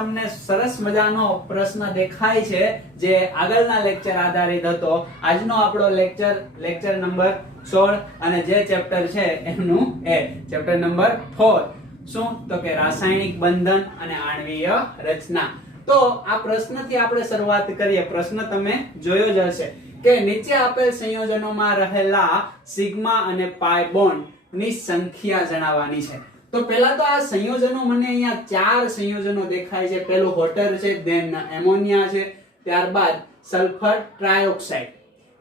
તમને સરસ મજાનો પ્રશ્ન દેખાય છે જે આગળના લેક્ચર આધારિત હતો. આજનો આપણો લેક્ચર નંબર 16 અને જે ચેપ્ટર છે એનું ચેપ્ટર નંબર 4. શું તો કે રાસાયણિક બંધન અને આણ્વીય રચના. તો આ પ્રશ્નથી આપણે શરૂઆત કરીએ. પ્રશ્ન તમે જોયો જ હશે કે નીચે આપેલ સંયોજનોમાં રહેલા સિગ્મા અને પાઈ બોન્ડ ની સંખ્યા જણાવવાની છે. તો પહેલા તો આ સંયોજનો મને અહીંયા 4 સંયોજનો દેખાય છે. પહેલું વોટર છે, ધેન એમોનિયા છે, ત્યારબાદ સલ્ફર ટ્રાયોક્સાઇડ,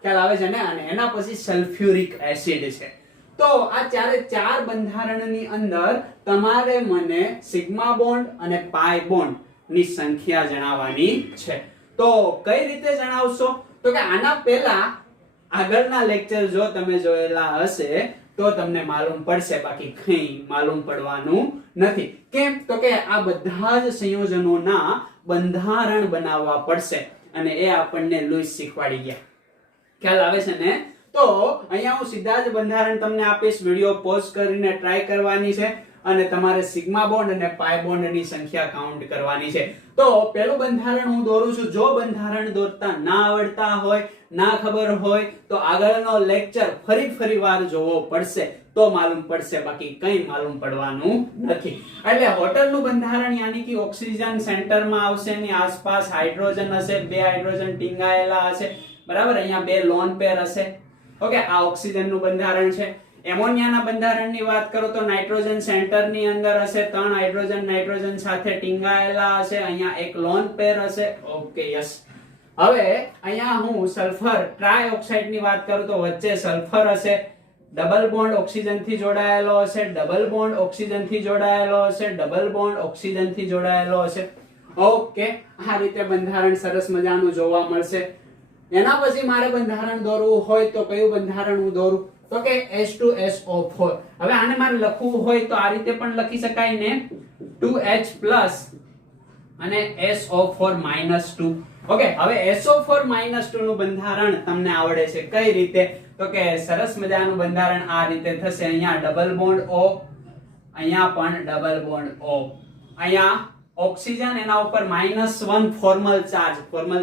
ખ્યાલ આવે છે ને, અને એના પછી સલ્ફ્યુરિક એસિડ છે. તો આ ચાર બંધારણની અંદર તમારે મને સિગ્મા બોન્ડ અને પાઈ બોન્ડ ની સંખ્યા જણાવવાની છે. તો કઈ રીતે જણાવશો? તો કે આના પહેલા આગળના લેક્ચર જો તમે જોયેલા હશે તો તમને માલુમ પડશે, બાકી કંઈ માલુમ પડવાનું નથી. કેમ? તો કે આ બધા જ સંયોજનોના બંધારણ બનાવવા પડશે અને એ આપણને લુઈસ શીખવાડી ગયા. ખ્યાલ આવે છે ને? તો અહીંયા હું સીધા જ બંધારણ તમને આપીશ. વિડિયો પોઝ કરીને ટ્રાય કરવાની છે અને તમારે સિગ્મા બોન્ડ અને પાઈ બોન્ડ ની સંખ્યા કાઉન્ટ કરવાની છે. તો પહેલું બંધારણ હું દોરું છું. જો બંધારણ દોરતા ના આવડતા હોય, ના ખબર હોય તો આગળનો લેક્ચર ફરી વાર જોવો પડશે તો માલુમ પડશે, બાકી કંઈ માલુમ પડવાનું નથી. એટલે હોટલનું બંધારણ યાની કે ઓક્સિજન સેન્ટરમાં આવશે, એની આસપાસ હાઇડ્રોજન હશે, 2 હાઇડ્રોજન ટીંગાયેલા હશે, બરાબર. અહીંયા 2 લોન પેર હશે. ઓકે, આ ઓક્સિજનનું બંધારણ છે. એમોનિયાના બંધારણની વાત કરો તો નાઇટ્રોજન સેન્ટરની અંદર હશે, 3 હાઇડ્રોજન નાઇટ્રોજન સાથે ટીંગાયેલા હશે, અહીંયા 1 લોન પેર હશે. Okay, yes. હવે અહીંયા હું સલ્ફર ટ્રાયોક્સાઇડની વાત કરું તો વચ્ચે સલ્ફર હશે, ડબલ બોન્ડ ઓક્સિજન થી જોડાયેલો હશે, ડબલ બોન્ડ ઓક્સિજન થી જોડાયેલો હશે, ડબલ બોન્ડ ઓક્સિજન થી જોડાયેલો હશે. ઓકે, આ રીતે બંધારણ સરસ મજાનું જોવા મળશે. એના પછી મારે બંધારણ દોરવું હોય તો કયું બંધારણ હું દોરું? તો કે H2SO4. હવે આને મારે લખવું હોય તો આ રીતે પણ લખી શકાય ને, 2H+ અને SO4 -2. ઓકે, હવે SO4 -2 નું બંધારણ તમને આવડે છે. કઈ રીતે? તો કે સરસ મજાનું બંધારણ આ રીતે થશે. અહીંયા ડબલ બોન્ડ O, અહીંયા પણ ડબલ બોન્ડ O, અહીંયા ઓક્સિજન, એના ઉપર -1 ફોર્મલ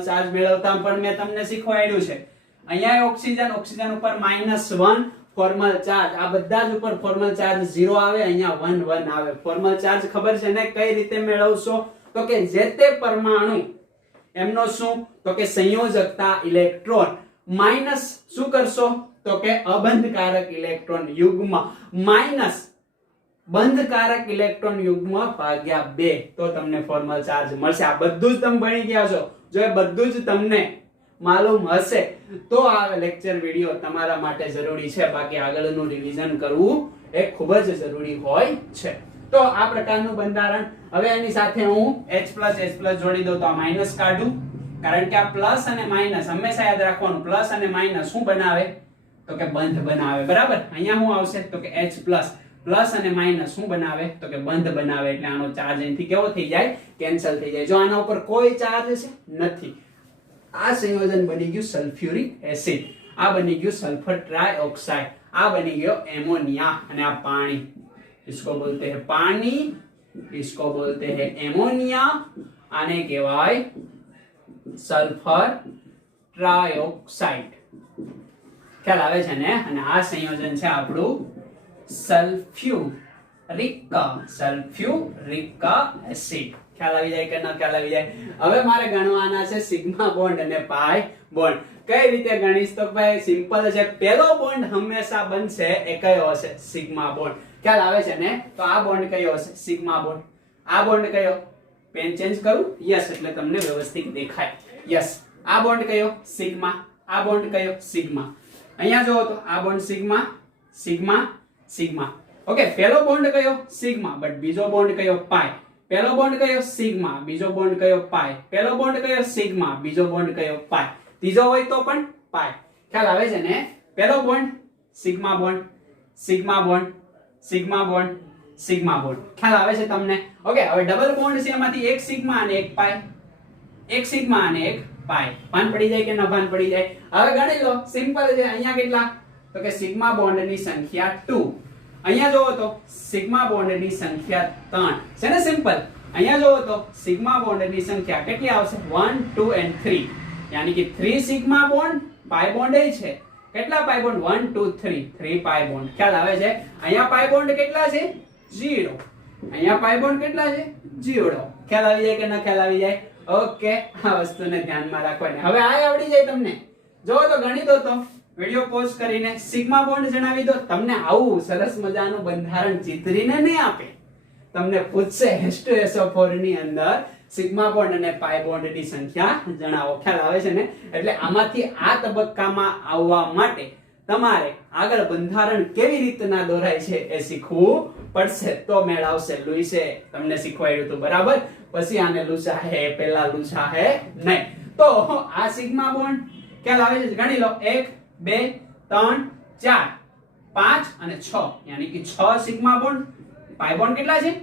ચાર્જ મેળવતા પણ મેં તમને શીખવાડ્યું છે. અહીંયા ઓક્સિજન ઉપર -1 ફોર્મલ ચાર્જ, આ બધા જ ઉપર ફોર્મલ ચાર્જ 0 આવે, અહીંયા 1 1 આવે. ફોર્મલ ચાર્જ ખબર છે ને કઈ રીતે મેળવશો? તો કે જે તે પરમાણુ એમનો શું તો કે સંયોજકતા ઇલેક્ટ્રોન માઈનસ શું કરશો? તો કે અબંધકારક ઇલેક્ટ્રોન યુગ્મ માઈનસ બંધકારક ઇલેક્ટ્રોન યુગ્મ ભાગ્યા 2, તો તમને ફોર્મલ ચાર્જ મળશે. આ બધું જ તમે ભણી ગયા છો. જો એ બધું જ તમને માલુમ હશે તો આ લેક્ચર વિડિયો તમારા માટે જરૂરી છે, બાકી આગળનું રિવિઝન કરવું એ ખૂબ જ જરૂરી હોય છે. તો આ પ્રકારનું બંધારણ. હવે એની સાથે હું H+ જોડી દઉં તો આ માઈનસ કાઢું, કારણ કે આ પ્લસ અને માઈનસ હંમેશા યાદ રાખવાનું. પ્લસ અને માઈનસ શું બનાવે? તો કે બંધ બનાવે, બરાબર. અહીંયા શું આવશે? તો કે H+. પ્લસ અને માઈનસ શું બનાવે? તો કે બંધ બનાવે. એટલે આનો ચાર્જ અહીંથી કેવો થઈ જાય? કેન્સલ થઈ જાય. જો આના ઉપર કોઈ ચાર્જ છે નથી, આ સંયોજન બની ગયું સલ્ફ્યુરિક એસિડ, આ બની ગયું સલ્ફર ट्राइऑक्साइड, આ બની ગયો એમોનિયા, અને આ પાણી. इसको बोलते हैं पानी, इसको बोलते हैं एमोनिया, आने कहेवाय सल्फर ट्राइऑक्साइड. ખ્યાલ આવે છે ને? અને આ સંયોજન છે આપણું સલ્ફ્યુરિક એસિડ. ખ્યાલ આવી જાય કે ન ખ્યાલ આવી જાય? હવે મારે ગણવાના છે સિગ્મા બોન્ડ અને પાઈ બોન્ડ. કઈ રીતે ગણીશ? તો ભાઈ સિમ્પલ છે. પહેલો બોન્ડ હંમેશા બનશે એ કયો હશે? Sigma bond. ખ્યાલ આવે છે ને? તો આ બોન્ડ કયો હશે? Sigma bond. આ બોન્ડ કયો? પેન ચેન્જ કરું? યસ, એટલે તમને વ્યવસ્થિત દેખાય. યસ, આ બોન્ડ કયો? સિગ્મા. આ બોન્ડ કયો? સિગ્મા. અહીંયા જોવો તો આ બોન્ડ સિગ્મા સિગ્મા. ઓકે, પહેલો બોન્ડ કયો? સિગ્મા, બટ બીજો બોન્ડ કયો? પાઈ. પહેલો બોન્ડ કયો? સિગ્મા, બીજો બોન્ડ કયો? પાઈ. પહેલો બોન્ડ કયો? સિગ્મા, બીજો બોન્ડ કયો? પાઈ. ત્રીજો હોય તો પણ પાઈ. ખ્યાલ આવે છે ને? પહેલો bond sigma bond, sigma bond, sigma bond, sigma bond. ખ્યાલ આવે છે તમને? ઓકે, હવે ડબલ બોન્ડ છે, એમાંથી એક સિગ્મા અને એક પાઈ, એક સિગ્મા અને એક પાઈ. ભાન પડી જાય કે ન ભાન પડી જાય? હવે ગણી લો, સિમ્પલ છે. અહીંયા કેટલા? તો કે સિગ્મા બોન્ડ ની સંખ્યા 2. અહીંયા જોવો તો સિગ્મા બોન્ડ ની સંખ્યા 3 છે ને? સિમ્પલ. અહીંયા જોવો તો સિગ્મા બોન્ડની સંખ્યા કેટલી આવશે 1 2 and 3 યાની કે 3 સિગ્મા બોન્ડ પાઈ બોન્ડ એ છે કેટલા પાઈ બોન્ડ 1 2 3 3 પાઈ બોન્ડ ખ્યાલ આવે છે અહીંયા પાઈ બોન્ડ કેટલા છે 0 અહીંયા પાઈ બોન્ડ કેટલા છે 0 ખ્યાલ આવી જાય કે ન ખ્યાલ આવી જાય ઓકે આ વસ્તુને ધ્યાનમાં રાખવાની હવે આ આવડી જાય તમને જો તો ગણી દો તો વિડિયો પોઝ કરીને સિગ્મા બોન્ડ જણાવી દો તમને આવું સરસ મજાનું બંધારણ ચિતરીને નહીં આપે તમને પૂછશે H2SO4 ની અંદર સિગ્મા બોન્ડ અને પાઈ બોન્ડ ની સંખ્યા જણાવો ખ્યાલ આવે છે ને એટલે આમાંથી આ તબક્કામાં આવવા માટે તમારે આગળ બંધારણ કેવી રીતના દોરાય છે એ શીખવું પડશે તો મેળ આવશે લુઈસે તમને શીખવાડ્યું હતું બરાબર પછી આને લૂસા હે પેલા લૂસા હે નહીં તો આ સિગ્મા બોન્ડ ખ્યાલ આવે છે ગણી લો 1 2 3 4 5 અને 6 યાની કે 6 સિગ્મા બોન્ડ પાઈ બોન્ડ કેટલા છે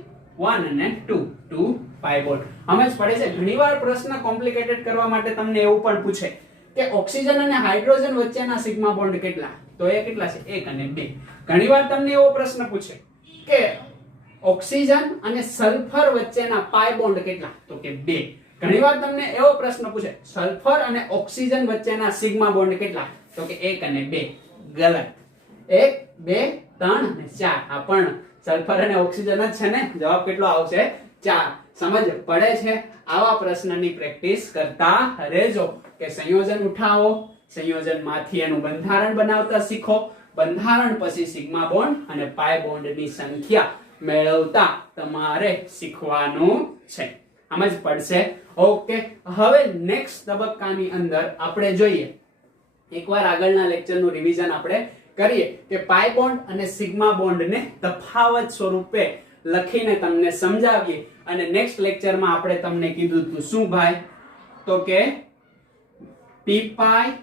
1 અને 2 પાઈ બોન્ડ સમજ પડે છે ઘણીવાર પ્રશ્ન કોમ્પ્લિકેટેડ કરવા માટે તમને એવું પણ પૂછે કે ઓક્સિજન અને હાઇડ્રોજન વચ્ચેના સિગ્મા બોન્ડ કેટલા તો એ કેટલા છે 1 અને 2 ઘણીવાર તમને એવો પ્રશ્ન પૂછે કે ઓક્સિજન અને સલ્ફર વચ્ચેના પાઈ બોન્ડ કેટલા તો કે 2 ઘણીવાર તમને એવો પ્રશ્ન પૂછે સલ્ફર અને ઓક્સિજન વચ્ચેના સિગ્મા બોન્ડ કેટલા તો કે 1 અને 2 ગલત 1 2 3 અને 4 આ પણ સલ્ફર અને ઓક્સિજન જ છે ને જવાબ કેટલો આવશે 4 સમજ પડે છે આવા પ્રશ્નની પ્રેક્ટિસ કરતા રહેજો કે સંયોજન ઉઠાવો સંયોજનમાંથી એનું બંધારણ બનાવતા શીખો બંધારણ પછી સિગ્મા બોન્ડ અને પાઈ બોન્ડની સંખ્યા મેળવતા તમારે શીખવાનું છે સમજ પડશે ઓકે હવે નેક્સ્ટ તબક્કાની અંદર આપણે જોઈએ એકવાર આગળના લેક્ચરનું રિવિઝન આપણે કરીએ કે પાઈ બોન્ડ અને સિગ્મા બોન્ડને તફાવત સ્વરૂપે લખીને તમને સમજાવીએ અને નેક્સ્ટ લેક્ચરમાં આપણે તમને કીધું હતું શું ભાઈ તો કે p પાઈ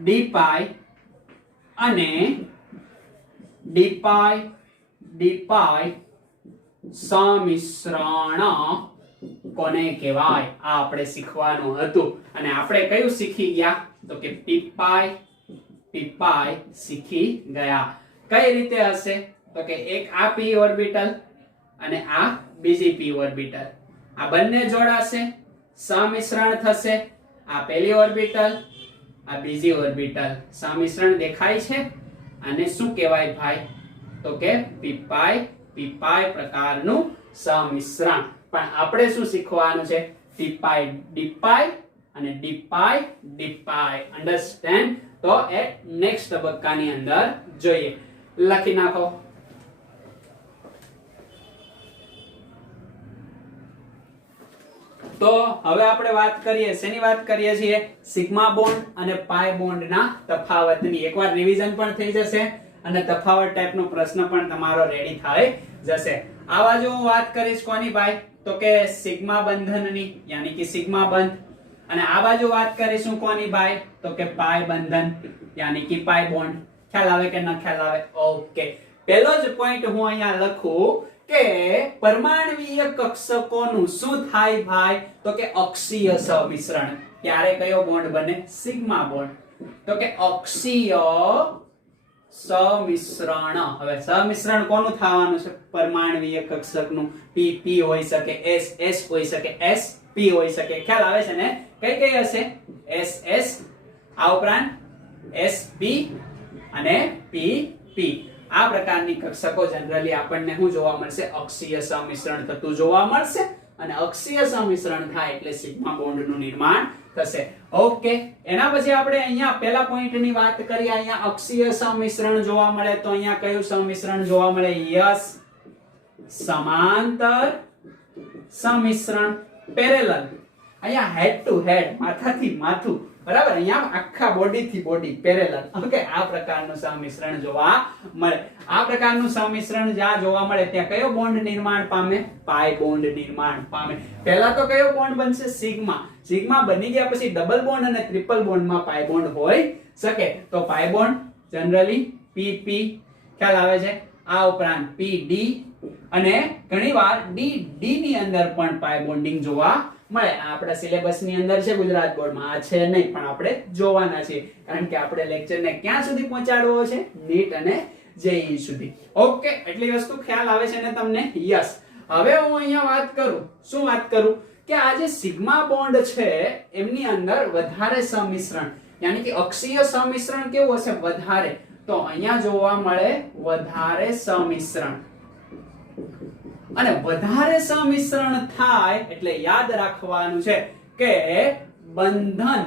d પાઈ અને d પાઈ સમિશ્રણ કોને કહેવાય આ આપણે શીખવાનું હતું અને આપણે કયું શીખી ગયા તો કે p પાઈ શીખી ગયા કઈ રીતે હશે તો કે એક આ p ઓર્બિટલ અને આ બીજી p ઓર્બિટલ આ બંને જોડાશે સમિશ્રણ થશે આ પહેલી ઓર્બિટલ આ બીજી ઓર્બિટલ સમિશ્રણ દેખાય છે અને શું કહેવાય ભાઈ તો કે p પાઈ પ્રકારનું સમિશ્રણ પણ આપણે શું શીખવાનું છે p પાઈ d પાઈ અને d પાઈ અન્ડરસ્ટેન્ડ તો એ નેક્સ્ટ તબક્કાની અંદર જોઈએ લખી નાખો તો હવે આપણે વાત કરીએ શેની વાત કરીએ છીએ સિગ્મા બોન્ડ અને પાઈ બોન્ડના તફાવતની એકવાર રિવિઝન પણ થઈ જશે અને તફાવત ટાઈપનો પ્રશ્ન પણ તમારો રેડી થઈ જશે આ બાજુ હું વાત કરીશ કોની ભાઈ તો કે સિગ્મા બંધનની યાની કે સિગ્મા બંધ અને આ બાજુ વાત કરીશું કોની ભાઈ તો કે પાઈ બંધન યાની કે પાઈ બોન્ડ ખ્યાલ આવે કે ન ખ્યાલ આવે ઓકે પહેલો જ પોઈન્ટ હું અહીંયા લખું કે પરમાણ્વીય કક્ષકોનું શું થાય ભાઈ તો કે અક્ષીય સમિશ્રણ ત્યારે કયો બોન્ડ બને સિગ્મા બોન્ડ તો કે અક્ષીય સમિશ્રણ હવે સમિશ્રણ કોનું થવાનું છે પરમાણ્વીય કક્ષકનું p p હોઈ શકે s s હોઈ શકે s p હોઈ શકે ખ્યાલ આવે છે ને કઈ કઈ હશે s s આ ઉપરાંત s p અને p p આ પ્રકારની કક્ષકો જનરલી આપણને શું જોવા મળશે અક્ષીય સમિશ્રણ થતું જોવા મળશે અને અક્ષીય સમિશ્રણ થાય એટલે સિગ્મા બોન્ડનું નિર્માણ થશે ઓકે એના પછી આપણે અહીંયા પહેલા પોઈન્ટની વાત કરીએ અહીંયા અક્ષીય સમિશ્રણ જોવા મળે તો અહીંયા કયું સમિશ્રણ જોવા મળે યસ સમાંતર સમિશ્રણ પેરેલલ અહીંયા હેડ ટુ હેડ માથાથી માથું બરાબર અહીંયા આખા બોડી થી બોડી પેરેલલ ઓકે આ પ્રકારનું સમિશ્રણ જોવા મળે આ પ્રકારનું સમિશ્રણ જ્યાં જોવા મળે ત્યાં કયો બોન્ડ નિર્માણ પામે પાઈ બોન્ડ નિર્માણ પામે પહેલા તો કયો બોન્ડ બનશે સિગ્મા સિગ્મા બની ગયા પછી ડબલ બોન્ડ અને ટ્રિપલ બોન્ડમાં પાઈ બોન્ડ હોય શકે તો પાઈ બોન્ડ જનરલી pp ખ્યાલ આવે છે આ ઉપરાંત pd અને ઘણીવાર dd ની અંદર પણ પાઈ બોન્ડિંગ જોવા મળે આપણા સિલેબસ ની અંદર છે ગુજરાત બોર્ડમાં આ છે નહીં પણ આપણે જોવાના છે કારણ કે આપણે લેક્ચર ને ક્યાં સુધી પહોંચાડવો છે નીટ અને જેઈ સુધી ઓકે એટલી વસ્તુ ખ્યાલ આવે છે ને તમને યસ હવે હું અહીંયા વાત કરું, શું વાત કરું કે આ જે સિગ્મા બોન્ડ છે એમની અંદર વધારે સમિશ્રણ, યાની કે અક્ષીય સમિશ્રણ કેવું હશે? વધારે. તો અહીંયા જોવા મળે વધારે સમિશ્રણ. અને વધારે સમિશ્રણ થાય એટલે યાદ રાખવાનું છે કે બંધન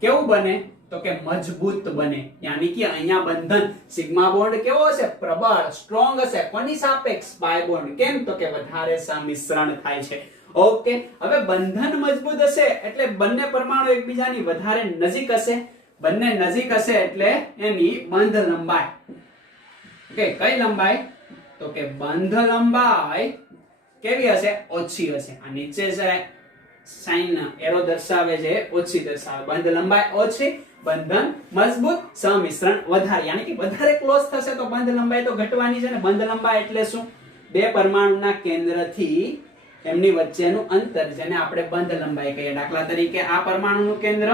કેવું બને? તો કે મજબૂત બને. યાની કે અહીંયા બંધન સિગ્મા બોન્ડ કેવો હશે? પ્રબળ, સ્ટ્રોંગ હશે. કોની સાપેક્ષ? પાય બોન્ડ. કેમ? તો કે વધારે સમિશ્રણ થાય છે. ઓકે, હવે બંધન મજબૂત હશે એટલે બંને પરમાણુ એકબીજાની વધારે નજીક હશે. બંને નજીક હશે એટલે એની બંધ લંબાઈ, ઓકે, કઈ લંબાઈ? તો કે બંધ લંબાઈ કેવી હશે? ઓછી હશે. આ નીચે છે સાઈન એરો દર્શાવે છે, ઓછી દર્શાવે. બંધ લંબાઈ ઓછી, બંધન મજબૂત, સમિશ્રણ વધારે. યાની કે વધારે ક્લોઝ થશે તો બંધ લંબાઈ તો ઘટવાની છે ને. બંધ લંબાઈ એટલે શું? બે પરમાણુના કેન્દ્રથી એમની વચ્ચેનું અંતર, જેને આપણે બંધ લંબાઈ કહીએ. દાખલા તરીકે આ પરમાણુનું કેન્દ્ર,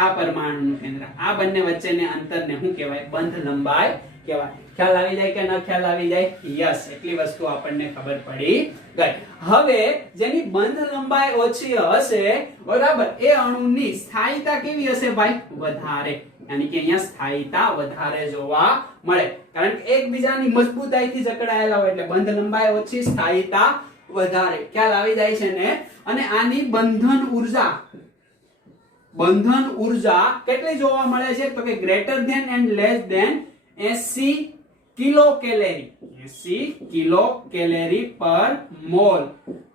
આ પરમાણુનું કેન્દ્ર, આ બંને વચ્ચેના અંતરને શું કહેવાય? બંધ લંબાઈ કહેવાય. ખ્યાલ આવી જાય કે ન ખ્યાલ આવી જાય? યસ, એટલી વસ્તુ આપણને ખબર પડી ગઈ. હવે જેની બંધ લંબાઈ ઓછી હશે, બરાબર, એ અણુની સ્થાયીતા કેવી હશે ભાઈ? વધારે. યાની કે અહીંયા સ્થાયીતા વધારે જોવા મળે, કારણ કે એકબીજાની મજબૂતાઈથી જકડાયેલા હોય એટલે બંધ લંબાઈ ઓછી, સ્થાયીતા વધારે. ખ્યાલ આવી જાય છે ને? અને આની બંધન ઉર્જા કેટલી જોવા મળે છે? તો કે greater than and less than 80 kilo calorie. 80 kilo calorie પર મોલ.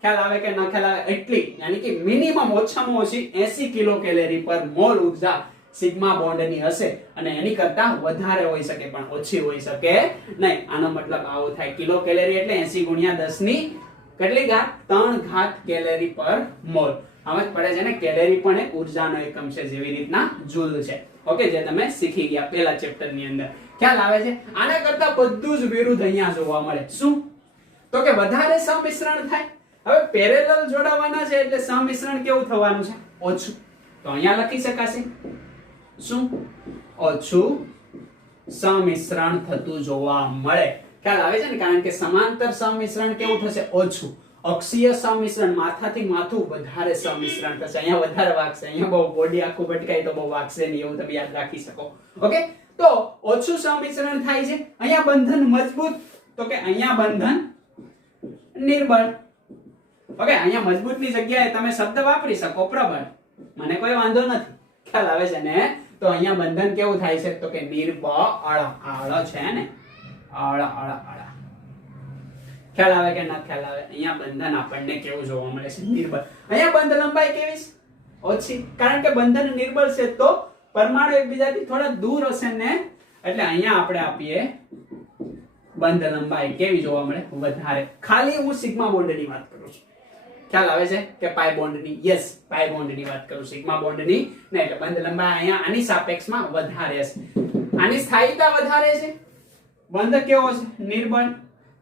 ખ્યાલ આવે કે ન ખ્યાલ આવે? એટલી, યાની કે મિનિમમ ઓછામાં ઓછી 80 કિલો કેલેરી પર મોલ ઉર્જા સિગ્મા બોન્ડની હશે. અને એની કરતા વધારે હોઈ શકે પણ ઓછી હોઈ શકે નહીં. આનો મતલબ આવો થાય. કિલો કેલેરી એટલે 80 ગુણ્યા 10 ની કેટલી ઘાત? 3 ઘાત કેલેરી પર મોલ. સમજ પડે છે ને? કેલેરી પણ એક ઉર્જાનો એકમ છે, જેવી રીતના જૂલ છે. ઓકે, જે તમે શીખી ગયા પહેલા ચેપ્ટર ની અંદર. ખ્યાલ આવે છે? આના કરતા બધું જ વિરુદ્ધ અહીંયા જોવા મળે. શું? તો કે વધારે સમિશ્રણ થાય. હવે પેરેલલ જોડાવાના છે એટલે સમિશ્રણ કેવું થવાનું છે? ઓછું. તો અહીંયા લખી શકાશે શું? ઓછું સમિશ્રણ થતું જોવા મળે. ખ્યાલ આવે છે ને? કારણ કે સમાંતર સમિશ્રણ કેવું થશે? ઓછું. અક્ષીય સમિશ્રણ, માથાથી માથું, વધારે સમિશ્રણ થશે. અહીંયા વધારે વાગશે. અહીંયા બહુ બોડી આખું ભટકાય તો બહુ વાગશે નહીં, એવું તમે યાદ રાખી શકો. ઓકે, તો ઓછું સમિશ્રણ થાય છે. અહીંયા બંધન મજબૂત, તો કે અહીંયા બંધન નિર્બળ. ઓકે, અહીંયા મજબૂતની જગ્યાએ તમે શબ્દ વાપરી શકો પ્રબળ, મને કોઈ વાંધો નથી. ખ્યાલ આવે છે ને? તો અહીંયા બંધન કેવું થાય છે? તો કે નિર્બળ. આળ છે ને? આળ. ખ્યાલ આવે કે ના ખ્યાલ આવે? અહીંયા બંધન આપણને કેવું જોવા મળે છે? નિર્બળ. અહીંયા બંધ લંબાઈ કેવી છે? ઓછી. કારણ કે બંધન નિર્બળ છે તો પરમાણુ એકબીજાથી થોડા દૂર હશે ને, એટલે અહીંયા આપણે આપીએ બંધ લંબાઈ કેવી જોવા મળે? વધારે. ખાલી હું સિગ્મા બોન્ડની વાત કરું છું. ખ્યાલ આવે છે કે પાય બોન્ડની? યસ, પાય બોન્ડની વાત કરું, સિગ્મા બોન્ડની નહીં. એટલે બંધ લંબાઈ અહીંયા આની સાપેક્ષમાં વધારે હશે. આની સ્થાયીતા વધારે છે. બંધ કેવો છે? નિર્બળ.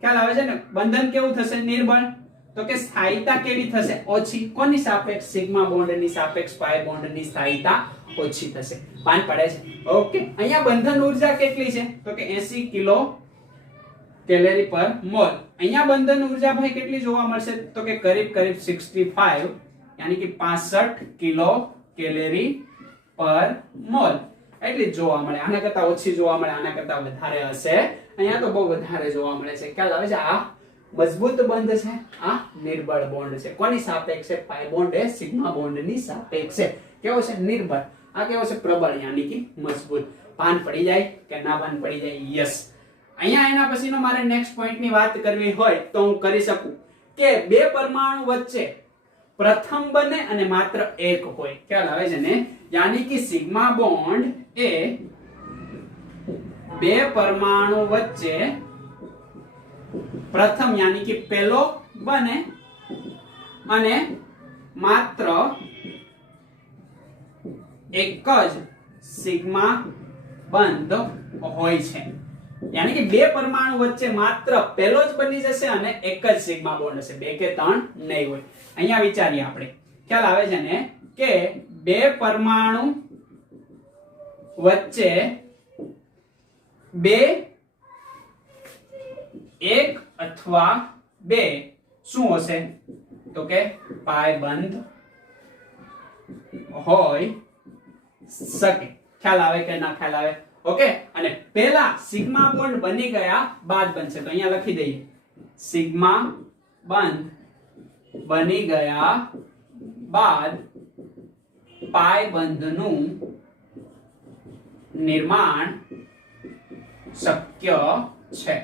ખ્યાલ આવે છે ને? બંધન કેવું થશે? નિર્બળ. તો કે સ્થાયીતા કેવી થશે? ઓછી. કોની સાપેક્ષ? સિગ્મા બોન્ડની સાપેક્ષ પાય બોન્ડની સ્થાયીતા ઓછી થશે. પાન પડે છે? ઓકે, અહીંયા બંધન ઉર્જા કેટલી છે? તો કે 80 કિલો કેલેરી પર મોલ. અહીંયા બંધન ઉર્જા ભાઈ કેટલી જોવા મળશે? તો કે કરીબ 65, યાની કે 65 કિલો કેલેરી પર મોલ એટલી જોવા મળે. આના કરતા ઓછી જોવા મળે, આના કરતા વધારે હશે. અહીંયા તો બહુ વધારે જોવા મળે છે. ખ્યાલ આવે છે? આ મજબૂત બંધ છે, આ નિર્બળ બોન્ડ છે. કોની સાપેક્ષે? પાય બોન્ડ એ સિગ્મા બોન્ડની સાપેક્ષે. કેવો છે? નિર્બળ. આ કેવો છે? પ્રબળ, યાની કે મજબૂત. ભાન પડી જાય કે ના ભાન પડી જાય? યસ. અહીંયા એના પછીનો મારે નેક્સ્ટ પોઈન્ટની વાત કરવી હોય તો હું કરી શકું કે બે પરમાણુ વચ્ચે પ્રથમ બને અને માત્ર એક હોય. ખ્યાલ આવે છે ને? યાની કે સિગ્મા બોન્ડ એ બે પરમાણુ વચ્ચે પ્રથમ યાની કે પહેલો બને અને માત્ર એક જ સિગ્મા બંધ હોય છે. યાની કે બે પરમાણુ વચ્ચે માત્ર પહેલો જ બની જશે અને એક જ સિગ્મા બોન્ડ હશે, બે કે ત્રણ નહીં હોય. અહીંયા વિચારીએ આપણે. ખ્યાલ આવે છે ને કે બે પરમાણુ વચ્ચે બે એક અથવા 2 શું હશે તો કે પાયબંધ હોય શકે. ખ્યાલ આવે કે ના ખ્યાલ આવે? ઓકે, અને પહેલા સિગ્મા બોન્ડ બની ગયા બાદ બનશે, તો અહીંયા લખી દઈએ સિગ્મા બોન્ડ બની ગયા બાદ પાયબંધનું નિર્માણ શક્ય છે.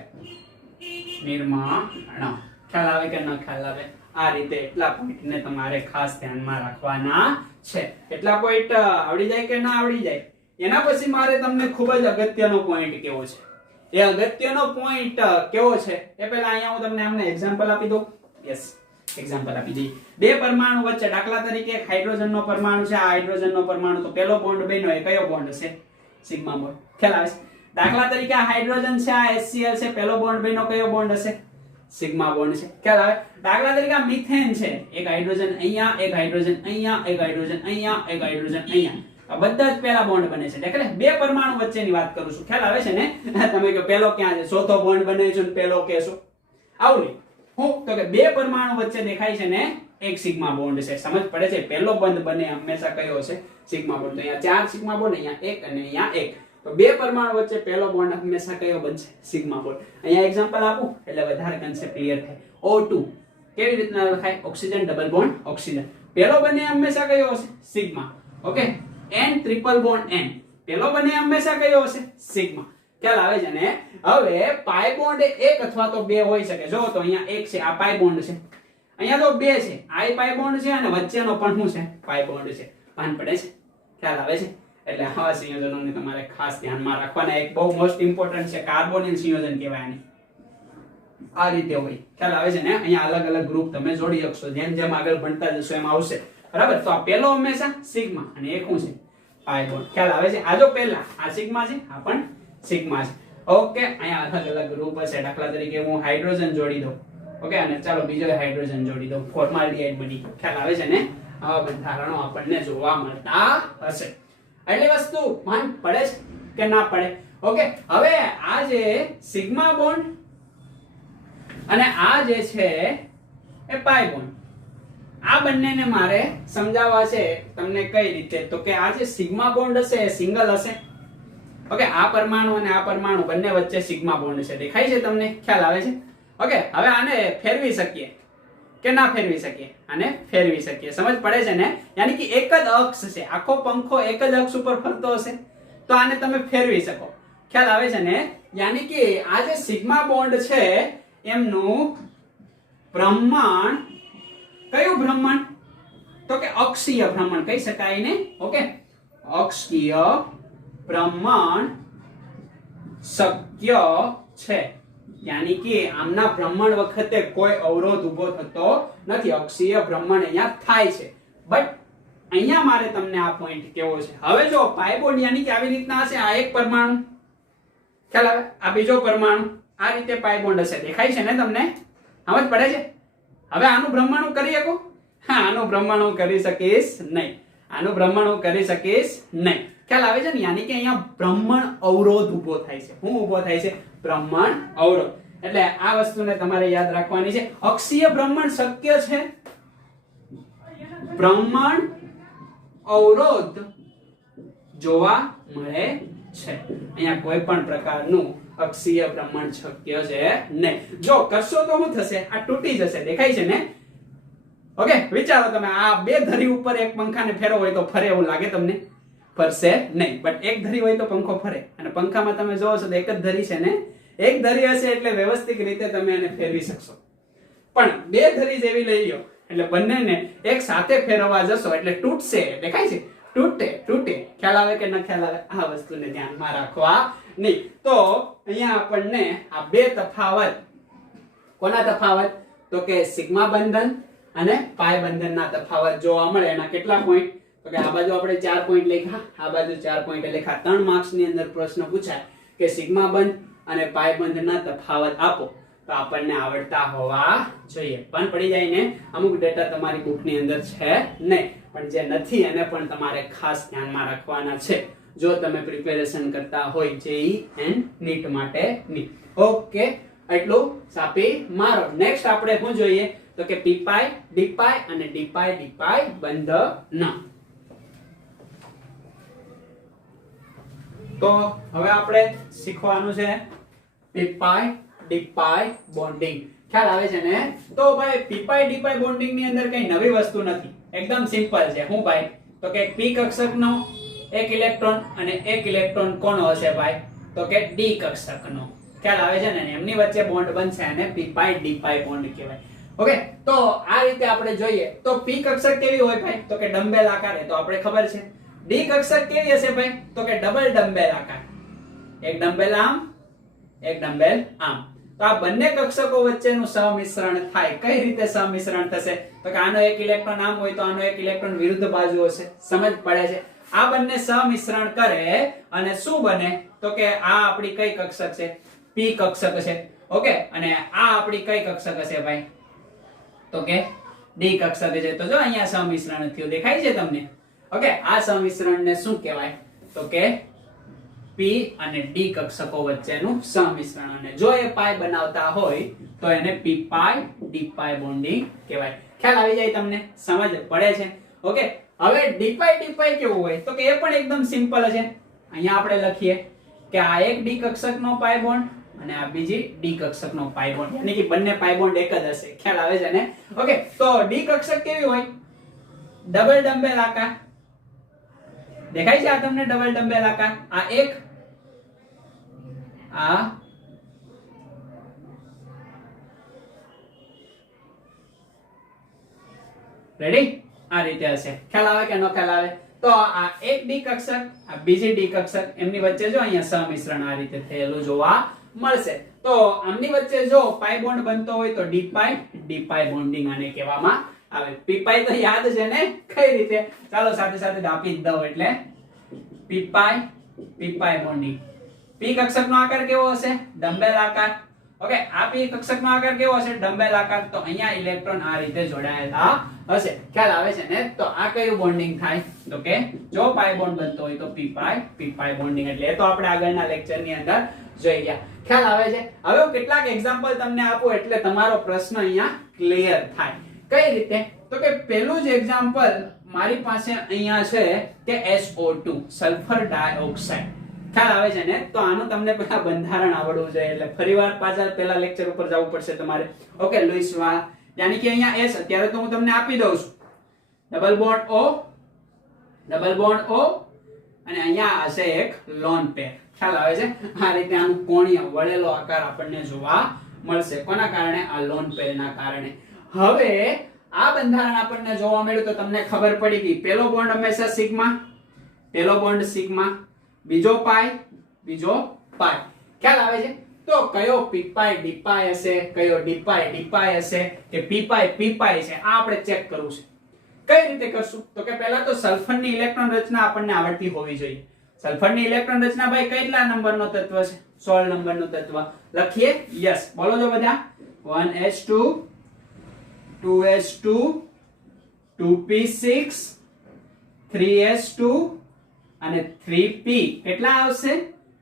નિર્માણ ખ્યાલ આવે કે ન ખ્યાલ આવે? આ રીતે એટલા પોઈન્ટને તમારે ખાસ ધ્યાનમાં રાખવાના છે. એટલા પોઈન્ટ આવડી જાય કે ના આવડી જાય? એના પછી મારે તમને ખૂબ જ અગત્યનો પોઈન્ટ કેવો છે. એ અગત્યનો પોઈન્ટ કેવો છે એ પહેલા અહીંયા હું તમને આમને એક્ઝામ્પલ આપી દઉં. યસ, એક્ઝામ્પલ આપી દઈએ. બે પરમાણુ વચ્ચે, દાખલા તરીકે એક હાઇડ્રોજનનો પરમાણુ છે, આ હાઇડ્રોજનનો પરમાણુ, તો પહેલો બોન્ડ બન્યો એ કયો બોન્ડ હશે? Sigma bond. ખ્યાલ આવે છે? દાખલા તરીકે આ હાઇડ્રોજન છે, આ HCl છે, પહેલો બોન્ડ બન્યો કયો બોન્ડ હશે? સિગ્મા બોન્ડ છે. ખ્યાલ આવે? દાખલા તરીકે આ મિથેન છે, એક હાઇડ્રોજન અહીંયા, એક હાઇડ્રોજન અહીંયા, એક હાઇડ્રોજન અહીંયા, એક હાઇડ્રોજન અહીંયા, આ બધા જ પહેલા બોન્ડ બને છે. એટલે બે પરમાણુ વચ્ચેની વાત કરું છું. ખ્યાલ આવે છે ને? તમે કે પહેલો ક્યાં છે? ચોથો બોન્ડ બને છે ને પહેલો કહેશો? આવું નહીં. હું તો કે બે પરમાણુ વચ્ચે દેખાય છે ને એક સિગ્મા બોન્ડ છે. સમજ પડે છે? પહેલો બંધ બને હંમેશા કયો છે? Sigma bond. તો અહીંયા 4 સિગ્મા બોન્ડ, અહીંયા 1 અને અહીંયા 1. તો બે પરમાણુ વચ્ચે પહેલો બોન્ડ હંમેશા કયો બનશે? Sigma bond. અહીંયા એક્ઝામ્પલ આપું એટલે વધારે કન્સેપ્ટ ક્લિયર થાય. O2 કેવી રીતના લખાય? Oxygen double bond oxygen. પહેલો બને હંમેશા કયો હશે? Sigma. Okay, N triple bond N, પહેલો બને હંમેશા કયો હશે? સિગ્મા. ખ્યાલ આવે છે ને? હવે પાઈ બોન્ડ એક અથવા તો બે હોઈ શકે. જો તો અહીંયા એક છે, આ પાઈ બોન્ડ છે. અહીંયા તો બે છે, આ પાઈ બોન્ડ છે અને વચ્ચેનો પણ શું છે? પાઈ બોન્ડ છે. ભાન પડે છે? ખ્યાલ આવે છે? એટલે આવા સંયોજનોને તમારે ખાસ ધ્યાનમાં રાખવાના. એક બહુ મોસ્ટ ઇમ્પોર્ટન્ટ છે, કાર્બોનિલ સંયોજન કહેવાય આને. આ રીતે હોય. ખ્યાલ આવે છે ને? અહીંયા અલગ અલગ ગ્રુપ તમે જોડી શકશો, જેમ જેમ આગળ ભણતા જશો એમ આવશે. બરાબર? તો આ પહેલો હંમેશા સિગ્મા અને એક શું છે? પાઈ બોન્ડ. ખ્યાલ આવે છે? આ જો પહેલા આ સિગ્મા છે, આ પણ સિગ્મા છે. ઓકે, અહીંયા અલગ અલગ ગ્રુપ હશે. દાખલા તરીકે હું હાઇડ્રોજન જોડી દઉં. ઓકે, અને ચાલો બીજો હાઇડ્રોજન જોડી દઉં. ફોર્માલ્ડિહાઇડ બની. ખ્યાલ આવે છે ને? આવા બંધારણો આપણને જોવા મળતા હશે. એટલી વસ્તુ ભાન પડે છે કે ના પડે? ઓકે, હવે આ જે સિગ્મા બોન્ડ અને આ જે છે એ પાઈ બોન્ડ, આ બંનેને મારે સમજાવવા છે તમને. કઈ રીતે? તો કે આ જે સિગ્મા બોન્ડ હશે એ સિંગલ હશે. ઓકે, આ પરમાણુ અને આ પરમાણુ બંને વચ્ચે સિગ્મા બોન્ડ છે. દેખાય છે તમને? ખ્યાલ આવે છે? ઓકે, હવે આને ફેરવી શકીએ કે ના ફેરવી શકીએ? આને ફેરવી શકીએ. સમજ પડે છે ને? યાની કે એક જ અક્ષ છે, આખો પંખો એક જ અક્ષ ઉપર ફરતો હશે તો આને તમે ફેરવી શકો. ખ્યાલ આવે છે ને? યાની કે આ જે સિગ્મા બોન્ડ છે એમનું ભ્રમણ, કયું ભ્રમણ? તો કે અક્ષીય ભ્રમણ કહી શકાય ને? ઓકે, અક્ષીય ભ્રમણ શક્ય છે. યાની કે આમના ભ્રમણ વખતે કોઈ અવરોધ ઉભો થતો નથી. અક્ષીય ભ્રમણ અહીંયા થાય છે. બટ અહીંયા મારે તમને આ પોઈન્ટ કેવો છે? હવે જો પાઈ બોન્ડ યાની કે આવી રીતના હશે, આ એક પરમાણુ, ખ્યાલ આવે? આ બીજો પરમાણુ, આ રીતે પાઈ બોન્ડ હશે. દેખાય છે ને તમને? સમજ પડે છે? હવે આનું ભ્રમણ હું કરી શકું? હા, આનું ભ્રમણ હું કરી શકીશ નહીં. આનું ભ્રમણ હું કરી શકીશ નહીં. ખ્યાલ આવે છે ને? યાની કે અહીંયા ભ્રમણ અવરોધ ઉભો થાય છે. શું ઉભો થાય છે? ભ્રમણ અવરોધ. એટલે આ વસ્તુને તમારે યાદ રાખવાની છે. અક્ષીય ભ્રમણ શક્ય છે, ભ્રમણ અવરોધ જોવા મળે છે. અહીંયા કોઈ પણ પ્રકારનું અક્ષીય ભ્રમણ શક્ય છે નહીં. જો કરશો તો શું થશે? આ તૂટી જશે. દેખાય છે ને? ઓકે, વિચારો તમે, આ બે ધરી ઉપર એક પંખાને ફેરવો હોય તો ફરે એવું લાગે તમને? ફરશે નહીં. બટ એક ધરી હોય તો પંખો ફરે. અને પંખામાં તમે જોવો છો તો એક જ ધરી છે ને? એક ધરી હશે એટલે વ્યવસ્થિત રીતે તમે એને ફેરવી શકશો. પણ બે ધરી જેવી લઈ લો એટલે બંનેને એક સાથે ફેરવવા જશો એટલે તૂટશે. દેખાય છે? તૂટે. ખ્યાલ આવે કે ન ખ્યાલ આવે? આ વસ્તુને ધ્યાનમાં રાખવા નહીં. તો અહીંયા આપણને આ બે તફાવત, કોના તફાવત? તો કે સિગ્મા બંધન અને પાઈ બંધનના તફાવત જોવા મળે. એના કેટલા પોઈન્ટ? તો કે આ બાજુ આપણે 4 પોઈન્ટ લખ્યા, આ બાજુ 4 પોઈન્ટ લખ્યા. 3 માર્ક્સ ની અંદર પ્રશ્ન પૂછાય કે સિગ્મા બંધ અને પાઈ બંધના તફાવત આપો, તો આપણને આવડતા હોવા જોઈએ. પણ પડી જાય ને? અમુક ડેટા તમારી બુકની અંદર છે નહીં, પણ જે નથી એને પણ તમારે ખાસ ધ્યાનમાં રાખવાના છે જો તમે પ્રિપેરેશન કરતા હોય JEE એન્ડ NEET માટેની. ઓકે, એટલું સાપી મારો. નેક્સ્ટ આપણે શું જોઈએ તો કે પી પાઈ ડી પાઈ અને ડી પાઈ બંધન. તો હવે આપણે શીખવાનું છે પી પાઈ ડી પાઈ બોન્ડિંગ. ખ્યાલ આવે છે ને? તો ભાઈ પી પાઈ ડી પાઈ બોન્ડિંગ ની અંદર કઈ નવી વસ્તુ નથી, એકદમ સિમ્પલ છે. હું ભાઈ તો કે પી કક્ષકનો એક ઇલેક્ટ્રોન અને એક ઇલેક્ટ્રોન કોનો હશે ભાઈ તો કે ડી કક્ષકનો. ખ્યાલ આવે છે ને? એમની વચ્ચે બોન્ડ બનશે અને પી પાઈ ડી પાઈ બોન્ડ કહેવાય. ઓકે, તો આ રીતે આપણે જોઈએ તો પી કક્ષક કેવી હોય ભાઈ તો કે ડમ્બેલ આકાર, તો આપણે ખબર છે. ડી કક્ષક કેવી હશે ભાઈ તો કે ડબલ ડમ્બેલ આકાર, એક ડમ્બેલ આમ એક ડમ્બેલ આમ. તો આ બંને કક્ષકો વચ્ચેનું સમિશ્રણ થાય. કઈ રીતે સમિશ્રણ થશે તો કે આનો એક ઇલેક્ટ્રોન આમ હોય તો આનો એક ઇલેક્ટ્રોન વિરુદ્ધ બાજુ હશે. સમજ પડે છે? આ બંને સમિશ્રણ કરે અને શું બને તો કે આ આપણી કઈ કક્ષક છે? પી કક્ષક છે. ઓકે, અને આ આપણી કઈ કક્ષક હશે ભાઈ તો કે ડી કક્ષક છે. તો જો અહીંયા સમિશ્રણ થયું, દેખાય છે તમને? ઓકે, આ સમિશ્રણને શું કહેવાય તો કે પી અને ડી કક્ષકો વચ્ચેનું સમિશ્રણ. અને જો એ પાઈ બનાવતા હોય તો એને પી પાઈ ડી પાઈ બોન્ડિંગ કહેવાય. ખ્યાલ આવી જાય તમને? સમજ પડે છે? ઓકે, હવે ડી પાઈ કેવું હોય તો કે એ પણ એકદમ સિમ્પલ છે. અહીંયા આપણે લખીએ કે આ એક ડી કક્ષકનો પાઈ બોન્ડ અને આ બીજી ડી કક્ષકનો પાઈ બોન્ડ, એટલે કે બંને પાઈ બોન્ડ એક જ હશે. ખ્યાલ આવે છે ને? ઓકે, તો ડી કક્ષક કેવી હોય? ડબલ ડમ્બેલ આકાર. દેખાય છે આ તમને? ડબલ ડમ્બેલ આકાર. આ એક, આ રેડી? આ રીતે હશે. ખ્યાલ આવે કે ન ખ્યાલ આવે? તો આ એક ડી કક્ષક, આ બીજી ડી કક્ષક, એમની વચ્ચે જો અહીંયા સમિશ્રણ આ રીતે થયેલું જોવા મળશે. તો આમની વચ્ચે જો પાઈ બોન્ડ બનતો હોય તો ડી પાઈ બોન્ડિંગ આને કહેવામાં આવે. પી પાઈ તો યાદ છે ને કઈ રીતે? ચાલો સાથે સાથે આપી જ દઉં. એટલે પી પાઈ બોન્ડિંગ. પી કક્ષકનો આકાર કેવો હશે? ડમ્બેલ આકાર. ઓકે, આ પી કક્ષકનો આકાર કેવો હશે? ડમ્બેલ આકાર. તો અહીંયા ઇલેક્ટ્રોન આ રીતે જોડાયેલા હશે. ખ્યાલ આવે છે ને? તો આ કયું બોન્ડિંગ થાય તો કે જો પાઈ બોન્ડ બનતો હોય તો પી પાઈ બોન્ડિંગ. એટલે એ તો આપણે આગળના લેક્ચર ની અંદર જોઈ ગયા. ખ્યાલ આવે છે? હવે હું કેટલાક એક્ઝામ્પલ તમને આપું એટલે તમારો પ્રશ્ન અહીંયા ક્લિયર થાય. કઈ રીતે તો કે પહેલું જ એક્ઝામ્પલ મારી પાસે અહીંયા છે કે SO2 સલ્ફર ડાયોક્સાઇડ. ખ્યાલ આવે છે ને? તો આનું તમને પહેલા બંધારણ આવડવું જોઈએ, એટલે ફરીવાર પાછા પહેલા લેક્ચર ઉપર જવું પડશે તમારે. ઓકે, લુઈસ વા યાની કે અહીંયા S અત્યારે તો હું તમને આપી દઉં છું. ડબલ બોન્ડ O અને અહીંયા હશે એક લોન પેર. ખ્યાલ આવે છે? આ રીતે આનું કોણીય વળેલો આકાર આપણને જોવા મળશે. કોના કારણે? આ લોન પેરના કારણે. હવે આ બંધારણ આપણને જોવા મળ્યું તો તમને ખબર પડી ગઈ. પહેલો બોન્ડ હંમેશા સિગ્મા, પહેલો બોન્ડ સિગ્મા, બીજો પાઈ. ખ્યાલ આવે છે? તો કયો પી પાઈ ડી પાઈ હશે, કયો ડી પાઈ હશે કે પી પાઈ છે? આ આપણે ચેક કરવું છે. કઈ રીતે કરશું તો કે પહેલા તો સલ્ફરની ઇલેક્ટ્રોન રચના આપણને આવડતી હોવી જોઈએ. સલ્ફરની ઇલેક્ટ્રોન રચના ભાઈ કેટલા નંબરનો તત્વ છે? 16 નંબરનું તત્વ. લખીએ? યસ, બોલો જો બધા. 1s2 2s2 2p6 3s2 અને 3p. કેટલા આવશે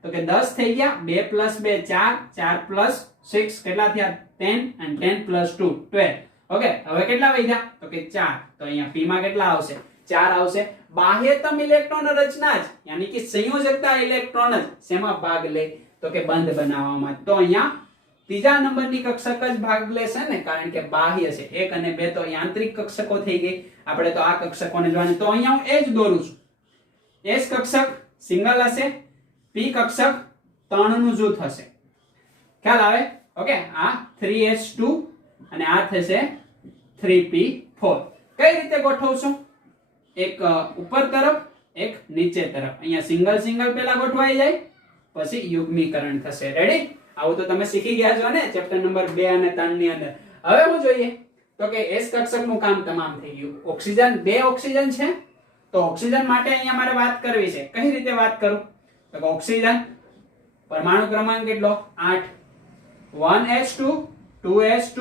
તો કે 10 થઈ ગયા. 2 + 2 4, 4 + 6 કેટલા થયા? 10 અને 10 + 2 12. ઓકે, હવે કેટલા વધ્યા તો કે 4. તો અહીંયા p માં કેટલા આવશે? 4 આવશે. બાહ્યતમ ઇલેક્ટ્રોન રચના જ યાની કે સંયોજકતા ઇલેક્ટ્રોન જ શેમાં ભાગ લે તો કે બંધ બનાવવામાં. તો અહીંયા ત્રીજા નંબરની કક્ષક જ ભાગ લેશે ને, કારણ કે બાહ્ય છે. 1 અને 2 તો યાંત્રિક કક્ષકો થઈ ગઈ. આપણે તો આ કક્ષકોને જોવાની. તો અહીંયા હું એ જ દોરું છું. S કક્ષક સિંગલ હશે, P કક્ષક 3 નું જૂથ હશે. ખ્યાલ આવે? ઓકે, આ 3s2 અને આ થશે 3p4. કઈ રીતે ગોઠવશું? એક ઉપર તરફ, એક નીચે તરફ. અહીંયા સિંગલ પેલા ગોઠવાઈ જાય, પછી યુગ્મીકરણ થશે. રેડી? આવું તો તમે શીખી ગયા છો ને ચેપ્ટર નંબર 2 અને 3 ની અંદર. હવે હું જોઈએ તો કે S કક્ષકનું કામ તમામ થઈ ગયું. ઓક્સિજન 2 ઓક્સિજન છે તો ઓક્સિજન માટે અહીંયા મારે વાત કરવી છે. કઈ રીતે વાત કરું તો કે ઓક્સિજન પરમાણુ ક્રમાંક કેટલો? 8. 1s2 2s2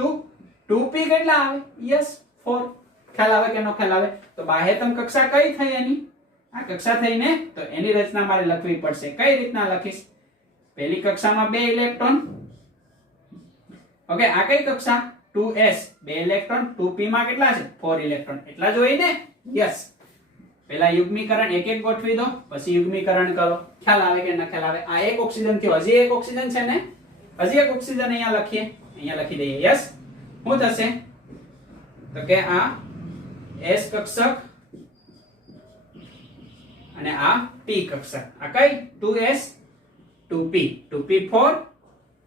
2p કેટલા આવે? યસ, 4. ખ્યાલ આવે કે ન ખ્યાલ આવે? તો બાહ્યતમ કક્ષા કઈ થઈ એની? આ કક્ષા થઈ ને, તો એની રચના મારે લખવી પડશે. કઈ રીતના લખીશ? પહેલી કક્ષામાં 2 ઇલેક્ટ્રોન, ઓકે આ કઈ કક્ષા 2s 2 ઇલેક્ટ્રોન 2p માં કેટલા છે 4 ઇલેક્ટ્રોન એટલા જ હોય ને યસ પહેલા યુગ્મીકરણ એક એક ગોઠવી દો પછી યુગ્મીકરણ કરો ખ્યાલ આવે કે ન ખ્યાલ આવે આ એક ઓક્સિજન થયો હજી એક ઓક્સિજન છે ને હજી એક ઓક્સિજન અહીંયા લખીએ અહીંયા લખી દઈએ યસ શું થશે તો કે આ s કક્ષક અને આ p કક્ષક આ કઈ 2s 2p 2p4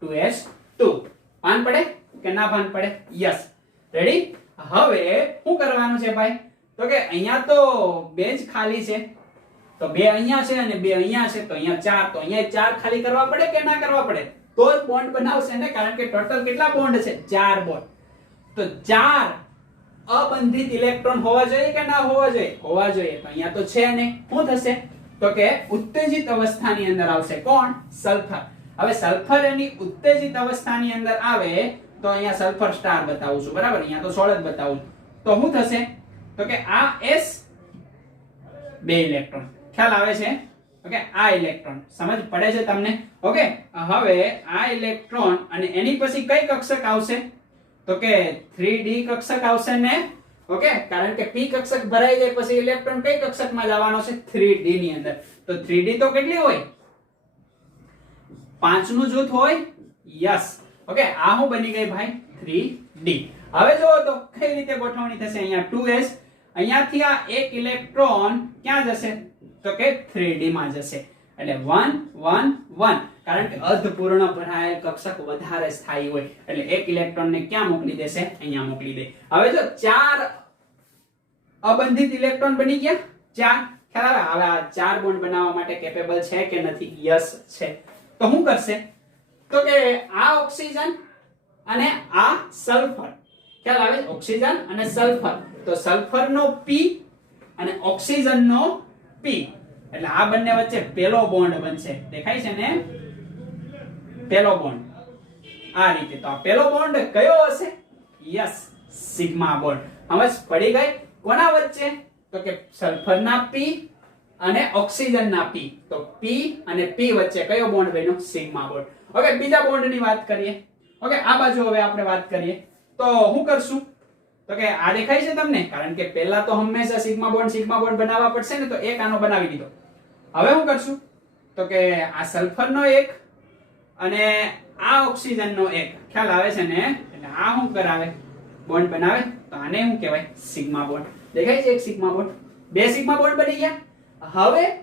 2s2 ભાન પડે કે ના ભાન પડે યસ રેડી હવે શું કરવાનું છે ભાઈ તો કે અહીંયા તો બે જ ખાલી છે તો બે અહીંયા છે અને બે અહીંયા છે તો અહીંયા ચાર તો અહીંયા ચાર ખાલી કરવા પડે કે ના કરવા પડે તો જ બોન્ડ બનાવશે ને કારણ કે ટોટલ કેટલા બોન્ડ છે ચાર બોન્ડ તો ચાર અબંધિત ઇલેક્ટ્રોન હોવા જોઈએ કે ના હોવા જોઈએ હોવા જોઈએ તો અહીંયા તો છે ને શું થશે તો કે ઉત્તેજિત અવસ્થાની અંદર આવશે કોણ સલ્ફર હવે સલ્ફર એની ઉત્તેજિત અવસ્થાની અંદર આવે તો અહીંયા સલ્ફર સ્ટાર બતાવું છું બરાબર અહીંયા તો સોળ જ બતાવું તો શું થશે તો કે આ s બે ઇલેક્ટ્રોન ખ્યાલ આવે છે ઓકે આ ઇલેક્ટ્રોન સમજ પડે છે તમને ઓકે હવે આ ઇલેક્ટ્રોન અને એની પછી કઈ કક્ષક આવશે તો કે 3d કક્ષક આવશે ને ઓકે કારણ કે p કક્ષક ભરાઈ જાય પછી ઇલેક્ટ્રોન કઈ કક્ષકમાં જવાનો છે 3d ની અંદર તો 3d તો કેટલી હોય 5 નું જૂથ હોય યસ ઓકે આ હું બની ગઈ ભાઈ 3d હવે જો તો કઈ રીતે ગોઠવણી થશે અહીંયા 2s અહીંયાથી આ એક ઇલેક્ટ્રોન ક્યાં જશે તો કે 3d માં જશે એટલે 1 1 1 કારણ કે અર્ધપૂર્ણ ભરાયેલ કક્ષક વધારે સ્થાયી હોય એટલે એક ઇલેક્ટ્રોન ને ક્યાં મોકલી દેશે અહીંયા મોકલી દે હવે જો ચાર અબંધિત ઇલેક્ટ્રોન બની ગયા ચાર ખ્યાલ આવે હવે આ ચાર બોન્ડ બનાવવા માટે કેપેબલ છે કે નથી યસ છે તો શું કરશે તો કે આ ઓક્સિજન અને આ સલ્ફર ખ્યાલ આવે ઓક્સિજન અને સલ્ફર તો સલ્ફર નો p અને ઓક્સિજન નો p એટલે આ બંને વચ્ચે પેલો બોન્ડ બનશે દેખાય છે ને પેલો બોન્ડ આ રીતે તો આ પેલો બોન્ડ કયો હશે યસ સિગ્મા બોન્ડ સમજ પડી ગઈ કોના વચ્ચે તો કે સલ્ફર ના p અને ઓક્સિજન ના p તો p અને p વચ્ચે કયો બોન્ડ બન્યો સિગ્મા બોન્ડ ઓકે બીજા બોન્ડ ની વાત કરીએ ઓકે આ બાજુ હવે આપણે વાત કરીએ તો શું કરશું તો કે આ દેખાય છે તમને કારણ કે પહેલા તો હંમેશા સિગ્મા બોન્ડ બનાવવા પડશે ને તો એક આનો બનાવી દીધો હવે શું કરશું તો કે આ સલ્ફર નો એક અને આ ઓક્સિજન નો એક ખ્યાલ આવે છે ને એટલે આ શું કરાવે બોન્ડ બનાવે તો આને શું કહેવાય સિગ્મા બોન્ડ દેખાય છે એક સિગ્મા બોન્ડ બે સિગ્મા બોન્ડ બની ગયા હવે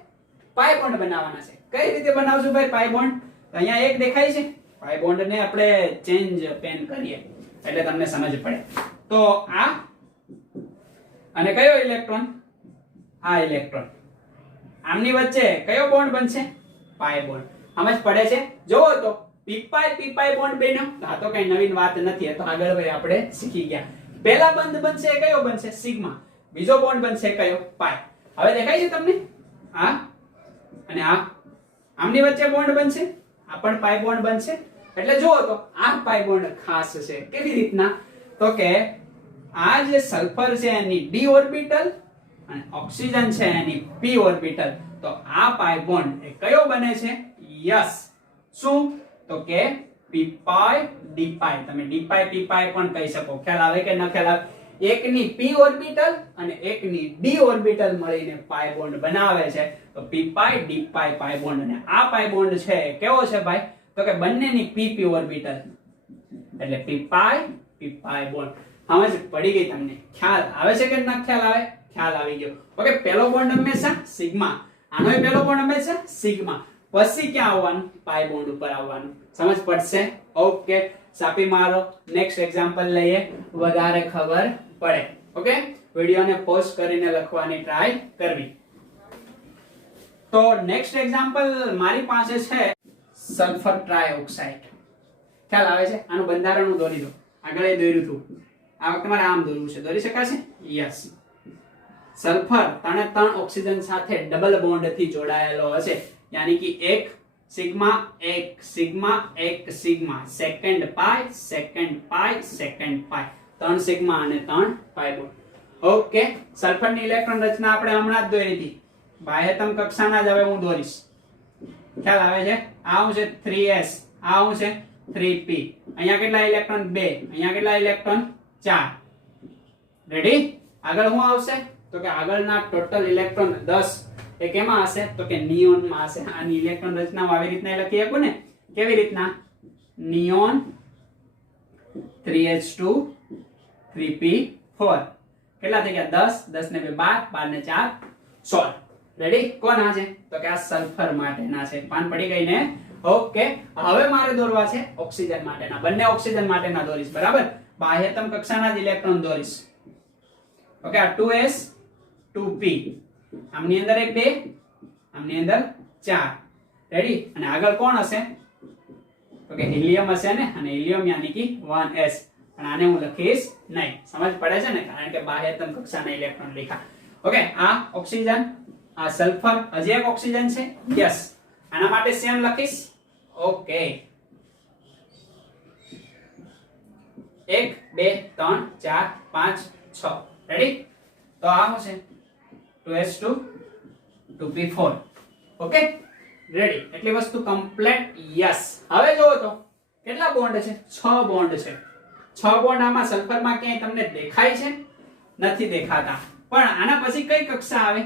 પાઈ બોન્ડ બનાવવાના છે કઈ રીતે બનાવશું ભાઈ પાઈ બોન્ડ તો અહીંયા એક દેખાય છે પાઈ બોન્ડ ને આપણે ચેન્જ પેન કરીએ એટલે તમને સમજ પડે તો આ અને કયો ઇલેક્ટ્રોન આ ઇલેક્ટ્રોન આમની વચ્ચે કયો બોન્ડ બનશે પાઈ બોન્ડ સમજ પડે છે જોવો તો પી પાઈ બોન્ડ બન્યો આ તો કઈ નવીન વાત નથી તો આગળ ભાઈ આપણે શીખી ગયા પહેલા બંધ બનશે કયો બનશે સિગ્મા બીજો બોન્ડ બનશે કયો પાઈ હવે દેખાય છે તમને આ અને આ આમની વચ્ચે બોન્ડ બનશે આ પણ પાઈ બોન્ડ બનશે એટલે જુઓ તો આ પાઈ બોન્ડ ખાસ છે કેવી રીતના તો કે આ જે સલ્ફર છે એની d ઓર્બિટલ અને ઓક્સિજન છે એની p ઓર્બિટલ તો આ પાઈ બોન્ડ એ કયો બને છે યસ શું તો કે p પાઈ d પાઈ તમે d પાઈ p પાઈ પણ કહી શકો ખ્યાલ આવે કે ન ખ્યાલ આવે એકની p ઓર્બિટલ અને એકની d ઓર્બિટલ મળીને પાઈ બોન્ડ બનાવે છે તો p પાઈ d પાઈ પાઈ બોન્ડ અને આ પાઈ બોન્ડ છે કેવો છે ભાઈ તો કે બંનેની p p ઓર્બિટલ એટલે p પાઈ બોન્ડ સમજ પડી ગઈ તમને ખ્યાલ આવે છે કે ન ખ્યાલ આવે ખ્યાલ આવી ગયો ઓકે પહેલો બોન્ડ હંમેશા સિગ્મા આનોય પહેલો બોન્ડ હંમેશા સિગ્મા પછી ક્યાં આવવાનું પાઈ બોન્ડ ઉપર આવવાનું સમજ પડશે ઓકે સાપી મારો નેક્સ્ટ એક્ઝામ્પલ લઈએ વધારે ખબર પડે ઓકે વિડિયોને પોઝ કરીને લખવાની ટ્રાય કરવી તો નેક્સ્ટ એક્ઝામ્પલ મારી પાસે છે સલ્ફર ટ્રાયઓક્સાઇડ ખ્યાલ આવે છે આનું બંધારણ હું દોરી દઉં આગળ એ દોર્યું હતું આ વખતે મારે આમ દોરવું છે દોરી શકાશે યસ સલ્ફર 3 ઓક્સિજન સાથે ડબલ બોન્ડ થી જોડાયેલો હશે यानी कि एक सिग्मा सेकंड पाई 3 सिग्मा અને 3 પાઈ બોન્ડ ઓકે સલ્ફર ની ઇલેક્ટ્રોન રચના આપણે હમણાં જ દોરી હતી બાહ્યતમ કક્ષાના જ હવે હું દોરીશ ખ્યાલ આવે છે આ હું છે 3s આ હું છે 3p. અહીંયા કેટલા ઇલેક્ટ્રોન 2, અહીંયા કેટલા ઇલેક્ટ્રોન 4. રેડી? આગળ શું આવશે? તો કે આગળના ટોટલ ઇલેક્ટ્રોન 10 એ કેમાં હશે? તો કે નિયોન માં હશે. આની ઇલેક્ટ્રોન રચના આવી રીતના લખી શકું ને. કેવી રીતના? Neon 3h2 3p4. કેટલા થઈ ગયા? 10, 10 ને 2 12, 12 ને 4 16. રેડી? કોણ આ છે? તો કે આ સલ્ફર માટેના છે. પાન પડી ગઈ ને? ઓકે. હવે મારે દોરવા છે ઓક્સિજન માટેના. બંને ઓક્સિજન માટેના દોરીશ, બરાબર? બાહ્યતમ કક્ષાના જ ઇલેક્ટ્રોન દોરીશ. ઓકે, આ 2s 2p, આમની અંદર એક 2, આમની અંદર 4. રેડી? અને આગળ કોણ હશે? તો કે હિલિયમ હશે ને, અને હિલિયમ યાની કે 1s. પણ આને હું લખીશ નહીં. સમજ પડે છે ને? કારણ કે બાહ્યતમ કક્ષાના ઇલેક્ટ્રોન લખ્યા. ઓકે, આ ઓક્સિજન, આ સલ્ફર, હજી એક ઓક્સિજન છે. યસ, આના માટે સેમ લખીશ. ઓકે, 1 2 3 4 5 6. રેડી? તો આ શું છે? 2s2 2p4. Okay, ready? એટલી વસ્તુ કમ્પ્લીટ. યસ. હવે જોવો તો કેટલા બોન્ડ છે? 6 બોન્ડ છે. 6 બોન્ડ આમાં સલ્ફરમાં ક્યાંય તમને દેખાય છે? નથી દેખાતા. પણ આના પછી કઈ કક્ષા આવે?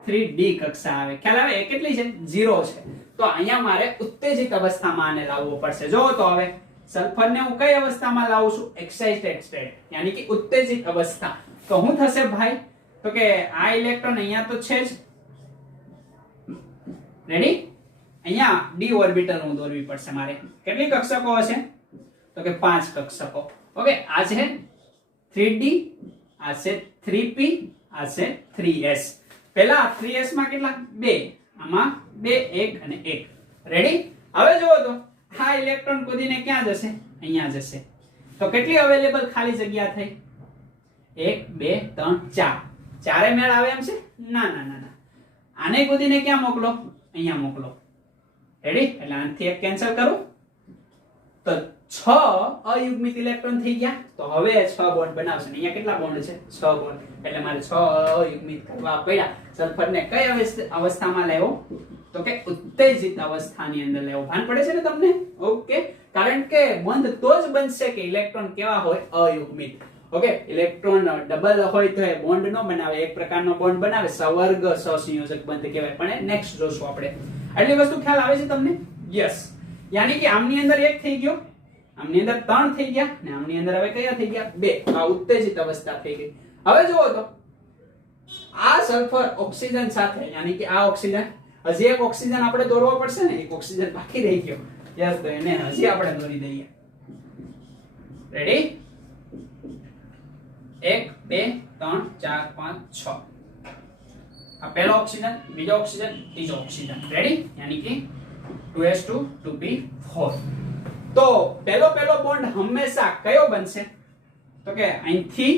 3d કક્ષા આવે. ખ્યાલ આવે? એ કેટલી છે? 0 છે. તો અહીંયા મારે ઉત્તેજિત અવસ્થામાં આને લાવવો પડશે. જોવો તો હવે સલ્ફરને હું કઈ અવસ્થામાં લાવું છું? એક્સાઇટેડ સ્ટેટ, યાની કે ઉત્તેજિત અવસ્થા. તો શું થશે ભાઈ? તો કે આ ઇલેક્ટ્રોન અહીંયા તો છે જ. રેડી? અહીંયા d ઓર્બિટલ હું દોરવી પડશે મારે. કેટલી કક્ષકો હશે? તો કે 5 કક્ષકો. ઓકે, આ છે 3d, આ છે 3p, આ છે 3s. પહેલા 3s માં કેટલા? 2, આમાં 2, 1 અને 1. રેડી? હવે જોવો તો આ ઇલેક્ટ્રોન કૂદીને ક્યાં જશે? અહીંયા જશે. તો કેટલી અવેલેબલ ખાલી જગ્યા થઈ? 1 2 3 4. ચારે મેળ આવે એમ છે? ના ના ના ના. આને કૂદીને ક્યાં મોકલો? અહીંયા મોકલો. રેડી? એટલે આનાથી એક કેન્સલ કરું તો 6 અયુગ્મિત ઇલેક્ટ્રોન થઈ ગયા. તો હવે 6 બોન્ડ બનાવશે. અહીંયા કેટલા બોન્ડ છે? 6 બોન્ડ. એટલે મારે 6 અયુગ્મિત કરવા પડ્યા. સલ્ફરને કઈ અવસ્થામાં લેવો? તો કે ઉત્તેજિત અવસ્થાની અંદર લેવો. ભાન પડે છે ને તમને? ઓકે, કારણ કે બંધ તો જ બનશે કે ઇલેક્ટ્રોન કેવા હોય? અયુગ્મિત. ઓકે, ઇલેક્ટ્રોન ડબલ હોય તો એ બોન્ડ નો બનાવે, એક પ્રકારનો બોન્ડ બનાવે, સવર્ગ સહસંયોજક બંધ કહેવાય. પણ next જોશું આપણે. આટલી વસ્તુ ખ્યાલ આવે છે તમને? યસ. યાની કે આમની અંદર 1 થઈ ગયો, આમની અંદર 3 થઈ ગયા, અને આમની અંદર હવે કયા થઈ ગયા? 2. આ ઉત્તેજિત અવસ્થા થઈ ગઈ. હવે જોવો તો આ સલ્ફર ઓક્સિજન સાથે, યાની કે આ ઓક્સિજન, હજી એક ઓક્સિજન આપણે દોરવો પડશે ને. એક ઓક્સિજન બાકી રહી ગયો. યસ, તો એને હજી આપણે દોરી દઈએ. રેડી? 1 2 3 4 5 6. આ પહેલો ઓક્સિજન, બીજો ઓક્સિજન, ત્રીજો ઓક્સિજન. રેડી? યાની કે 2s2 2p4. તો પહેલો બોન્ડ હંમેશા કયો બનશે? તો કે અહીંથી,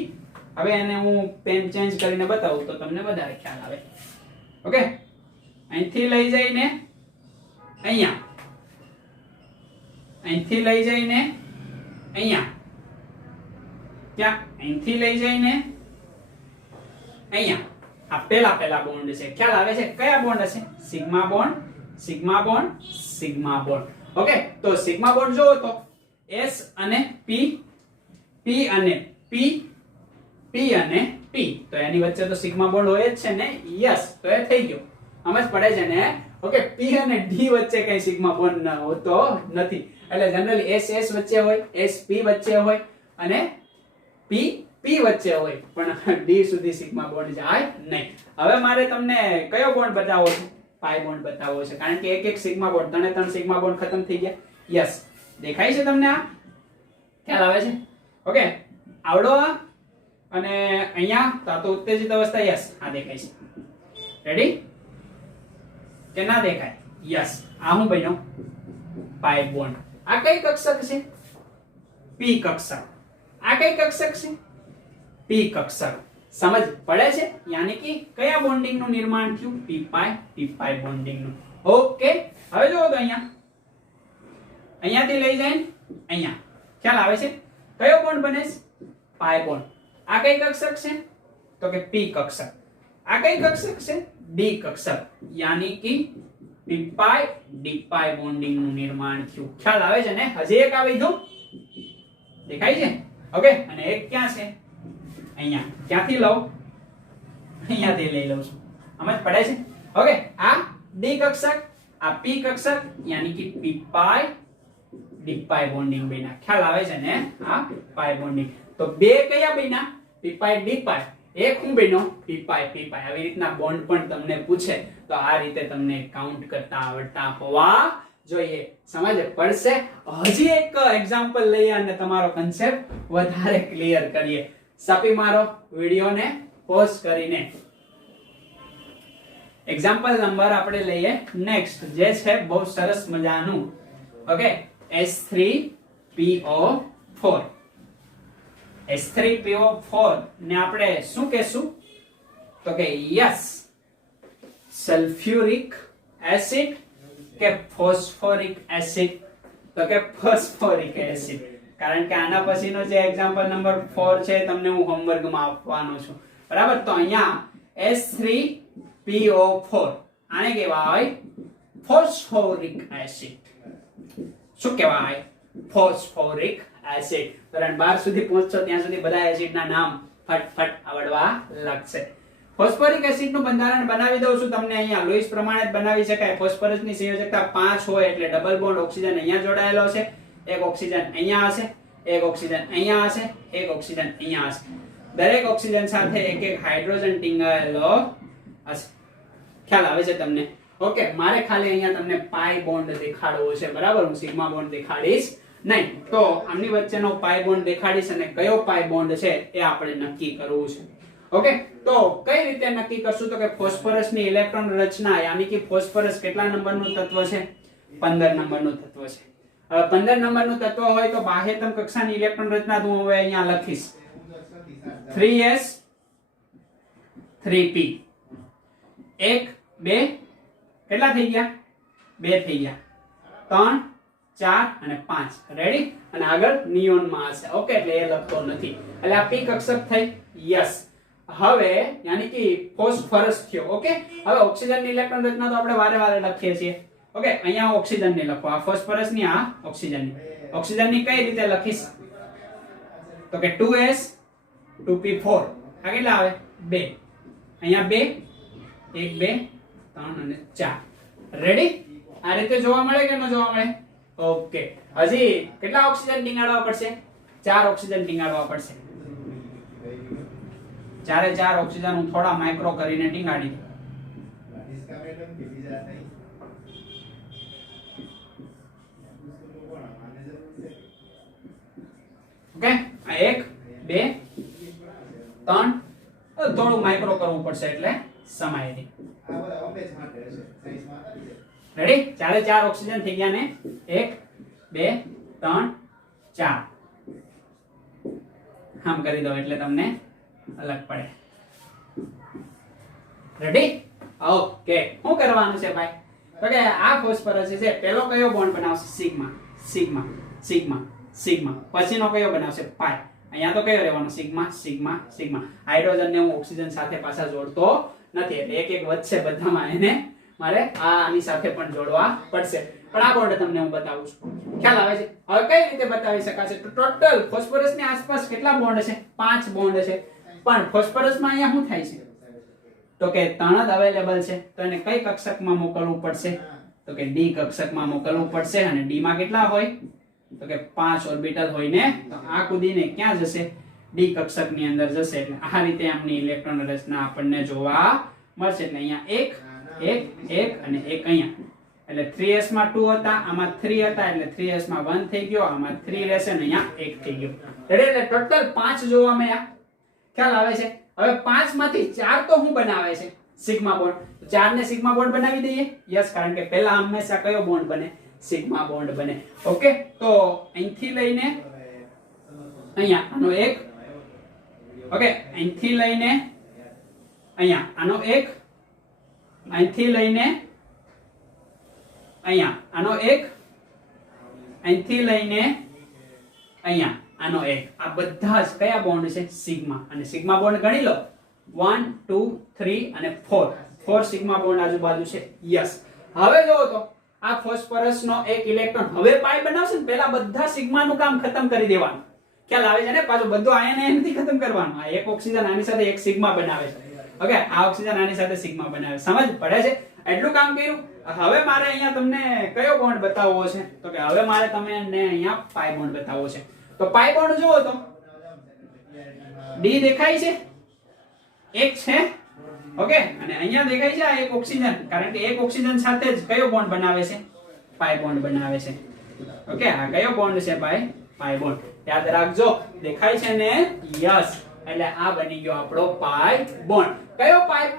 હવે એને હું પેન ચેન્જ કરીને બતાવું તો તમને વધારે ખ્યાલ આવે. ઓકે, અહીંથી લઈ જઈને અહીંયા, અહીંથી લઈ જઈને અહીંયા, ત્યાં અહીંથી લઈ જઈને અહીંયા. આ પહેલા બોન્ડ છે. ખ્યાલ આવે છે? કયા બોન્ડ હશે? Sigma bond, sigma bond, sigma bond. Okay, તો સિગ્મા બોન્ડ જોવો તો s અને p, p અને p, p અને p. તો એની વચ્ચે તો સિગ્મા બોન્ડ હોય જ છે ને? યસ. તો એ થઈ ગયો. સમજ પડે છે ને? ઓકે, p અને d વચ્ચે કઈ સિગ્મા બોન્ડ હોતો નથી. એટલે જનરલી s s વચ્ચે હોય, s p વચ્ચે હોય, અને p p વચ્ચે હોય, પણ d સુધી સિગ્મા બોન્ડ જાય નહીં. હવે મારે તમને કયો બોન્ડ બતાવવો છે? પાઈ બોન્ડ બતાવવો છે. કારણ કે એક સિગ્મા બોન્ડ, 3 સિગ્મા બોન્ડ ખતમ થઈ ગયા. યસ, દેખાય છે તમને? આ ખ્યાલ આવે છે? ઓકે, આવડો આ, અને અહીંયા તો ઉત્તેજિત અવસ્થા. યસ, આ દેખાય છે. રેડી કે ના દેખાય? યસ. આ હું બન્યો? પાઈ બોન્ડ. આ કઈ કક્ષક છે? p કક્ષક. આ કઈ કક્ષક છે? p કક્ષક. સમજ પડે છે? યાની કે કયા બોન્ડિંગ નું નિર્માણ થયું? p પાઈ બોન્ડિંગ નું. ઓકે, હવે જોવો તો અહીંયાથી લઈ જાય અહીંયા. ખ્યાલ આવે છે? કયો બોન્ડ બને છે? પાઈ બોન્ડ. આ કઈ કક્ષક છે? તો કે p કક્ષક. આ કઈ કક્ષક છે? d કક્ષક. યાની કે પી પાઈ ડી પાઈ બોન્ડિંગ નું નિર્માણ થયું. ખ્યાલ આવે છે ને? હજી એક આવી દો, દેખાય છે? ઓકે, અને એક ક્યાં છે? અહીંયા. ક્યાંથી લઉં? અહીંયાથી લઈ લઉં છું. સમજ પડે છે? ઓકે, આ ડી કક્ષક, આ પી કક્ષક, યાની કે પી પાઈ ડી પાઈ બોન્ડિંગ બન્યા. ખ્યાલ આવે છે ને? આ પાઈ બોન્ડિંગ. તો બે કયા બન્યા? પી પાઈ ડી પાઈ. એક હું બન્યો? પી પાઈ પી પાઈ. આવી રીતના બોન્ડ પણ તમને પૂછે તો આ રીતે તમને કાઉન્ટ કરતા આવડતા હોવા જોઈએ. સમજ પડશે? હજી એક એક્ઝામ્પલ લઈએ અને તમારો કન્સેપ્ટ વધારે ક્લિયર કરીએ. સાપી મારો વિડિયોને પોઝ કરીને. એક્ઝામ્પલ નંબર આપણે લઈએ નેક્સ્ટ, જે છે બહુ સરસ મજાનું. Okay, S3PO4. S3PO4 ને આપણે શું કહેશું? તો કે યસ, સલ્ફ્યુરિક એસિડ કે ફોસ્ફોરિક એસિડ? તો કે ફોસ્ફોરિક એસિડ. કારણ કે આના પછીનો જે એક્ઝામ્પલ નંબર 4 છે તમને હું હોમવર્કમાં આપવાનો છું. બરાબર? તો અહીંયા S3PO4 આને કહેવાય ફોસ્ફોરિક એસિડ. શું કહેવાય? Phosphoric acid. ધોરણ 12 સુધી પહોંચશો ત્યાં સુધી બધા એસિડના નામ ફટફટ આવડવા લાગશે. ફોસ્ફોરિક એસિડનું બંધારણ બનાવી દઉં છું તમને અહીંયા. લુઈસ પ્રમાણે જ બનાવી શકાય. ફોસ્ફરસની સંયોજકતા 5 હોય એટલે ડબલ બોન્ડ ઓક્સિજન અહીંયા જોડાયેલો છે, એક ઓક્સિજન અહીંયા હશે, એક ઓક્સિજન અહીંયા હશે, એક ઓક્સિજન અહીંયા હશે. દરેક ઓક્સિજન સાથે એક એક હાઇડ્રોજન ટીંગાયેલો હશે. ખ્યાલ આવે છે તમને? ઓકે, મારે ખાલી અહીંયા તમને પાઈ બોન્ડ દેખાડવો છે. બરાબર? હું સિગ્મા બોન્ડ દેખાડીશ નહીં. તો આમની વચ્ચેનો પાઈ બોન્ડ દેખાડીશ અને કયો પાઈ બોન્ડ છે એ આપણે નક્કી કરવું છે. ઓકે, તો કઈ રીતે નક્કી કરશું? તો કે ફોસ્ફરસની ઇલેક્ટ્રોન રચના, યાની કે ફોસ્ફરસ કેટલા નંબરનું તત્વ છે? 15 નંબરનું તત્વ છે. હવે 15 નંબરનું તત્વ હોય તો બાહ્યતમ કક્ષાની ઇલેક્ટ્રોન રચના હું હવે અહીંયા લખીશ 3s 3p. 1 2 કેટલા થઈ ગયા? 2 થઈ ગયા, 3 4 અને 5. રેડી? અને આગળ નિયોન માં હશે. ઓકે, એટલે એ લખતો નથી. એટલે આ પી કક્ષક થઈ. યસ. હવે યાની કે ફોસ્ફરસ થયો. ઓકે, હવે ઓક્સિજનની ઇલેક્ટ્રોન રચના તો આપણે વારે વારે લખીએ છીએ. ઓકે, અહીંયા ઓક્સિજનની લખો. આ ફોસ્ફરસની, આ ઓક્સિજનની. ઓક્સિજનની કઈ રીતે લખીશ? તો કે 2s 2p4. આ કેટલા આવે? 2. અહીંયા 2 1 2 3 અને 4. રેડી? આ રીતે જોવા મળે કે ન જોવા મળે? ઓકે, હજી કેટલા ઓક્સિજન ટીંગાડવા પડશે? 4 ઓક્સિજન ટીંગાડવા પડશે. 4 ઓક્સિજન હું થોડા માઇક્રો કરીને ટીંગાડી દઉં. ઓકે, આ 1 2 3 થોડું માઇક્રો કરવું પડશે એટલે સમાય નહીં. રેડી? 4 ઓક્સિજન થઈ ગયા ને? 1 2 3 4 આમ કરી દો એટલે તમને અલગ પડે. રેડી? ઓકે, શું કરવાનું છે ભાઈ? તો કે આ ફોસ્ફરસ છે, પેલો કયો બોન્ડ બનાવશે? Sigma sigma sigma sigma. પછીનો કયો બનાવશે? પાઈ. અહીંયા તો કયો રહેવાનો? Sigma sigma sigma. હાઇડ્રોજન ને હું ઓક્સિજન સાથે પાછા જોડતો નથી એટલે એક એક વધશે બધામાં, એને મારે આની સાથે પણ જોડવા પડશે. પણ આ બોન્ડ તમને હું બતાવું છું. ખ્યાલ આવે છે? હવે કઈ રીતે બતાવી શકાશે? તો ટોટલ ફોસ્ફરસની આસપાસ કેટલા બોન્ડ છે? 5 બોન્ડ છે. પણ ફોસ્ફરસમાં અહીંયા શું થાય છે? તો કે 3 જ અવેલેબલ છે. તો એને કઈ કક્ષકમાં મોકલવું પડશે? તો કે ડી કક્ષકમાં મોકલવું પડશે. અને ડી માં કેટલા હોય? તો કે 5 ઓર્બિટલ હોય ને. તો આ કૂદીને ક્યાં જશે? ડી કક્ષકની અંદર જશે. એટલે આ રીતે આમની ઇલેક્ટ્રોન રચના આપણને જોવા મળશે. એટલે અહીંયા 1 1 1 અને 1 અહીંયા. એટલે 3s માં 2 હતા, આમાં 3 હતા એટલે 3s માં 1 થઈ ગયો, આમાં 3 રહેશે અને અહીંયા 1 થઈ ગયો. એટલે ટોટલ 5 જોવા મળ્યા. ખ્યાલ આવે છે? હવે 5 માંથી 4 તો શું બનાવે છે? Sigma bond. તો 4 ને સિગ્મા બોન્ડ બનાવી દઈએ. યસ, કારણ કે પહેલા હંમેશા કયો બોન્ડ બને? સિગ્મા બોન્ડ બને. ઓકે, તો અહીંથી લઈને અહીંયા આનો એક. ઓકે, અહીંથી લઈને અહીંયા આનો એક, અહીંથી લઈને અહીંયા આનો એક, અહીંથી લઈને અહીંયા આનો એક. આ બધા જ કયા બોન્ડ છે? સિગ્મા. અને સિગ્મા બોન્ડ ગણી લો. 1 2 3 અને 4. 4 સિગ્મા બોન્ડ આજુબાજુ છે. યસ. હવે જોવો તો આ ફોસ્ફરસ નો એક ઇલેક્ટ્રોન હવે પાઈ બનાવશે ને પેલા બધા સિગ્મા નું કામ ખતમ કરી દેવાનું. ખ્યાલ આવે છે ને? પાછું બધું આયન થી ખતમ કરવાનું. આ એક ઓક્સિજન આની સાથે એક સિગ્મા બનાવે છે. ઓકે, આ ઓક્સિજન આની સાથે સિગ્મા બનાવે. સમજ પડે છે? એટલું કામ કર્યું. હવે મારે અહીંયા તમને કયો બોન્ડ બતાવવો છે? તો કે હવે મારે તમને અહીંયા પાઈ બોન્ડ બતાવવો છે. તો પાઈ બોન્ડ જોવો તો ડી દેખાય છે, એક છે. ઓકે, અને અહીંયા દેખાય છે આ એક ઓક્સિજન, કારણ કે એક ઓક્સિજન સાથે જ કયો બોન્ડ બનાવે છે? પાઈ બોન્ડ બનાવે છે. ઓકે, આ કયો બોન્ડ છે? પાઈ બોન્ડ. યાદ રાખજો, દેખાય છે ને? યસ. એટલે આ બની ગયો આપણો પાઈ બોન્ડ. કયો પાઈ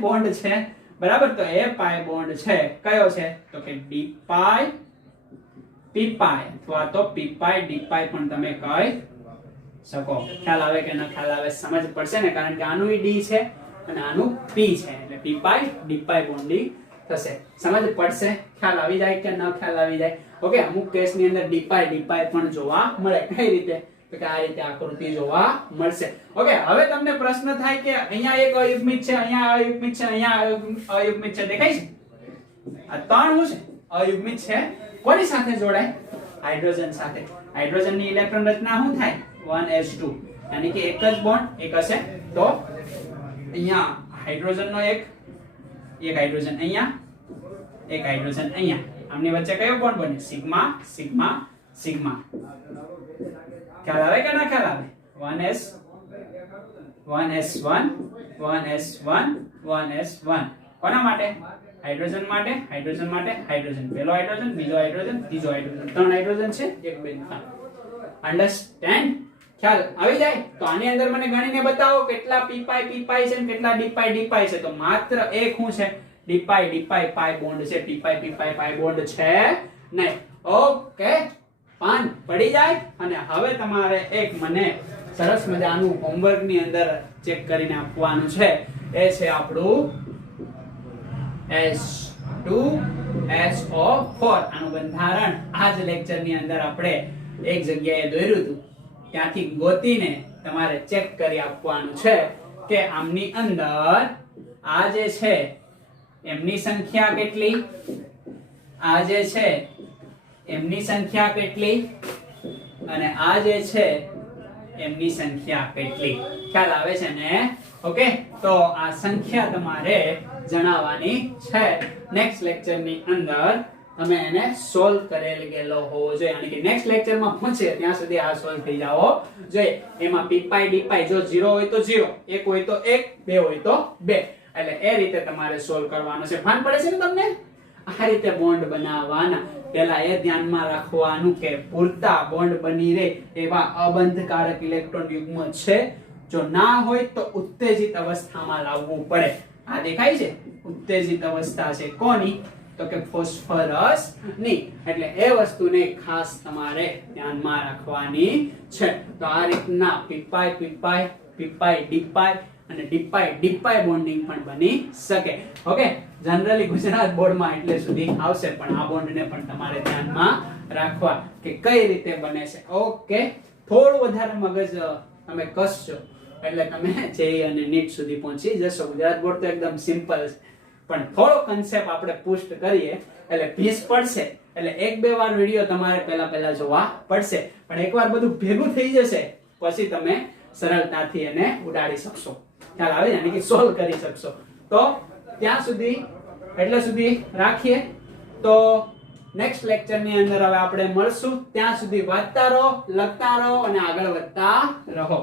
બોન્ડ છે? બરાબર, તો એ પાઈ બોન્ડ છે કયો છે? તો કે ડી પાઈ પી પાઈ, અથવા તો પી પાઈ ડી પાઈ પણ તમે કહી શકો. ખ્યાલ આવે કે ન ખ્યાલ આવે? સમજ પડશે ને? કારણ કે આનું ડી છે અને આનું પી છે, એટલે પી પાઈ ડી પાઈ બોન્ડિંગ થશે. સમજ પડશે? ખ્યાલ આવી જાય કે ન ખ્યાલ આવી જાય? ઓકે, અમુક કેસ ની અંદર ડી પાઈ પણ જોવા મળે. કઈ રીતે? તો કે આ રીતે આકૃતિ જોવા મળશે. ઓકે, હવે તમને પ્રશ્ન થાય કે અહીંયા એક અયુગ્મિત છે, અહીંયા અયુગ્મિત છે, અહીંયા અયુગ્મિત છે, દેખાય છે? આ ત્રણ શું છે? અયુગ્મિત છે. કોની સાથે જોડાય? હાઇડ્રોજન સાથે. હાઇડ્રોજન ની ઇલેક્ટ્રોન રચના શું થાય? 1s2, યાની કે એક જ બોન્ડ એક હશે. તો અહીંયા હાઇડ્રોજન નો એક હાઇડ્રોજન અહીંયા, એક હાઇડ્રોજન અહીંયા. આમની વચ્ચે કયો બોન્ડ બને? Sigma sigma sigma. ખ્યાલ આવે કે ના ખ્યાલ આવે? 1s1 1s1 1s1. કોના માટે? હાઇડ્રોજન માટે, હાઇડ્રોજન માટે, હાઇડ્રોજન. પહેલો હાઇડ્રોજન, બીજો હાઇડ્રોજન, ત્રીજો હાઇડ્રોજન. ત્રણ હાઇડ્રોજન છે, 1 2 3. અન્ડરસ્ટેન્ડ? ખ્યાલ આવી જાય? તો આની અંદર મને ગણીને બતાવો કેટલા પી પાઈ છે અને કેટલા ડી પાઈ છે. તો માત્ર એક શું છે? ડી પાઈ પાઈ બોન્ડ છે. પી પાઈ પાઈ બોન્ડ છે નહીં. ઓકે, પાન પડી જાય. અને હવે તમારે એક મને સરસ મજાનું હોમવર્ક ની અંદર ચેક કરીને આપવાનું છે. એ છે આપણું H2SO4. આનું બંધારણ આ જ લેક્ચર ની અંદર આપણે એક જગ્યાએ દોર્યું હતું, ત્યાંથી ગોતીને તમારે ચેક કરી આપવાનું છે કે આમની અંદર આ જે છે એમની સંખ્યા કેટલી, આ જે છે એમની સંખ્યા કેટલી, અને આ જે છે એમની સંખ્યા કેટલી. ખ્યાલ આવે છે ને? ઓકે, તો આ સંખ્યા તમારે જણાવવાની છે. નેક્સ્ટ લેક્ચર ની અંદર તમે એને સોલ્વ કરેલ ગયેલો હોવો જોઈએ. એટલે કે નેક્સ્ટ લેક્ચર માં પહોંચે ત્યાં સુધી આ સોલ્વ થઈ જાવો જોઈએ. એમાં પી પાઈ ડી પાઈ જો 0 હોય તો 0, 1 હોય તો 1, 2 હોય તો 2. એટલે એ રીતે તમારે સોલ્વ કરવાનો છે. ભાન પડે છે ને તમને? આ રીતે બોન્ડ બનાવવાના. પહેલા એ ધ્યાનમાં રાખવાનું કે પૂરતા બોન્ડ બની રહે એવા અબંધકારક ઇલેક્ટ્રોન યુગ્મ છે. જો ના હોય તો ઉત્તેજિત અવસ્થામાં લાવવું પડે. આ દેખાય છે? ઉત્તેજિત અવસ્થા છે કોની? તો કે ફોસ્ફરસ ની. એટલે એ વસ્તુને ખાસ તમારે ધ્યાનમાં રાખવાની છે. તો આ રીતના પીપાઈ ડીપાઈ અને ડીપાઈ બોન્ડિંગ પણ બની શકે. ઓકે, જનરલી ગુજરાત બોર્ડમાં એટલે સુધી આવશે, પણ આ બોન્ડને પણ તમારે ધ્યાનમાં રાખવા કે કઈ રીતે બને છે. ઓકે, થોડું વધારે મગજ તમે કસશો એટલે તમે જેઈ અને નીટ સુધી પહોંચી જશો. ગુજરાત બોર્ડ તો એકદમ સિમ્પલ છે, પણ થોડો કન્સેપ્ટ આપણે પુષ્ટ કરીએ એટલે ભીસ પડશે. એટલે એક બે વાર વિડિયો તમારે પહેલા જોવા પડશે, પણ એકવાર બધું ભેગું થઈ જશે પછી તમે સરળતાથી એને ઉડાડી શકશો. ખ્યાલ આવે? યાની કે સોલ્વ કરી શકશો. તો ત્યાં સુધી એટલે સુધી રાખીએ. તો નેક્સ્ટ લેક્ચર ની અંદર હવે આપણે મળશું. ત્યાં સુધી વાંચતા રહો, લખતા રહો અને આગળ વધતા રહો.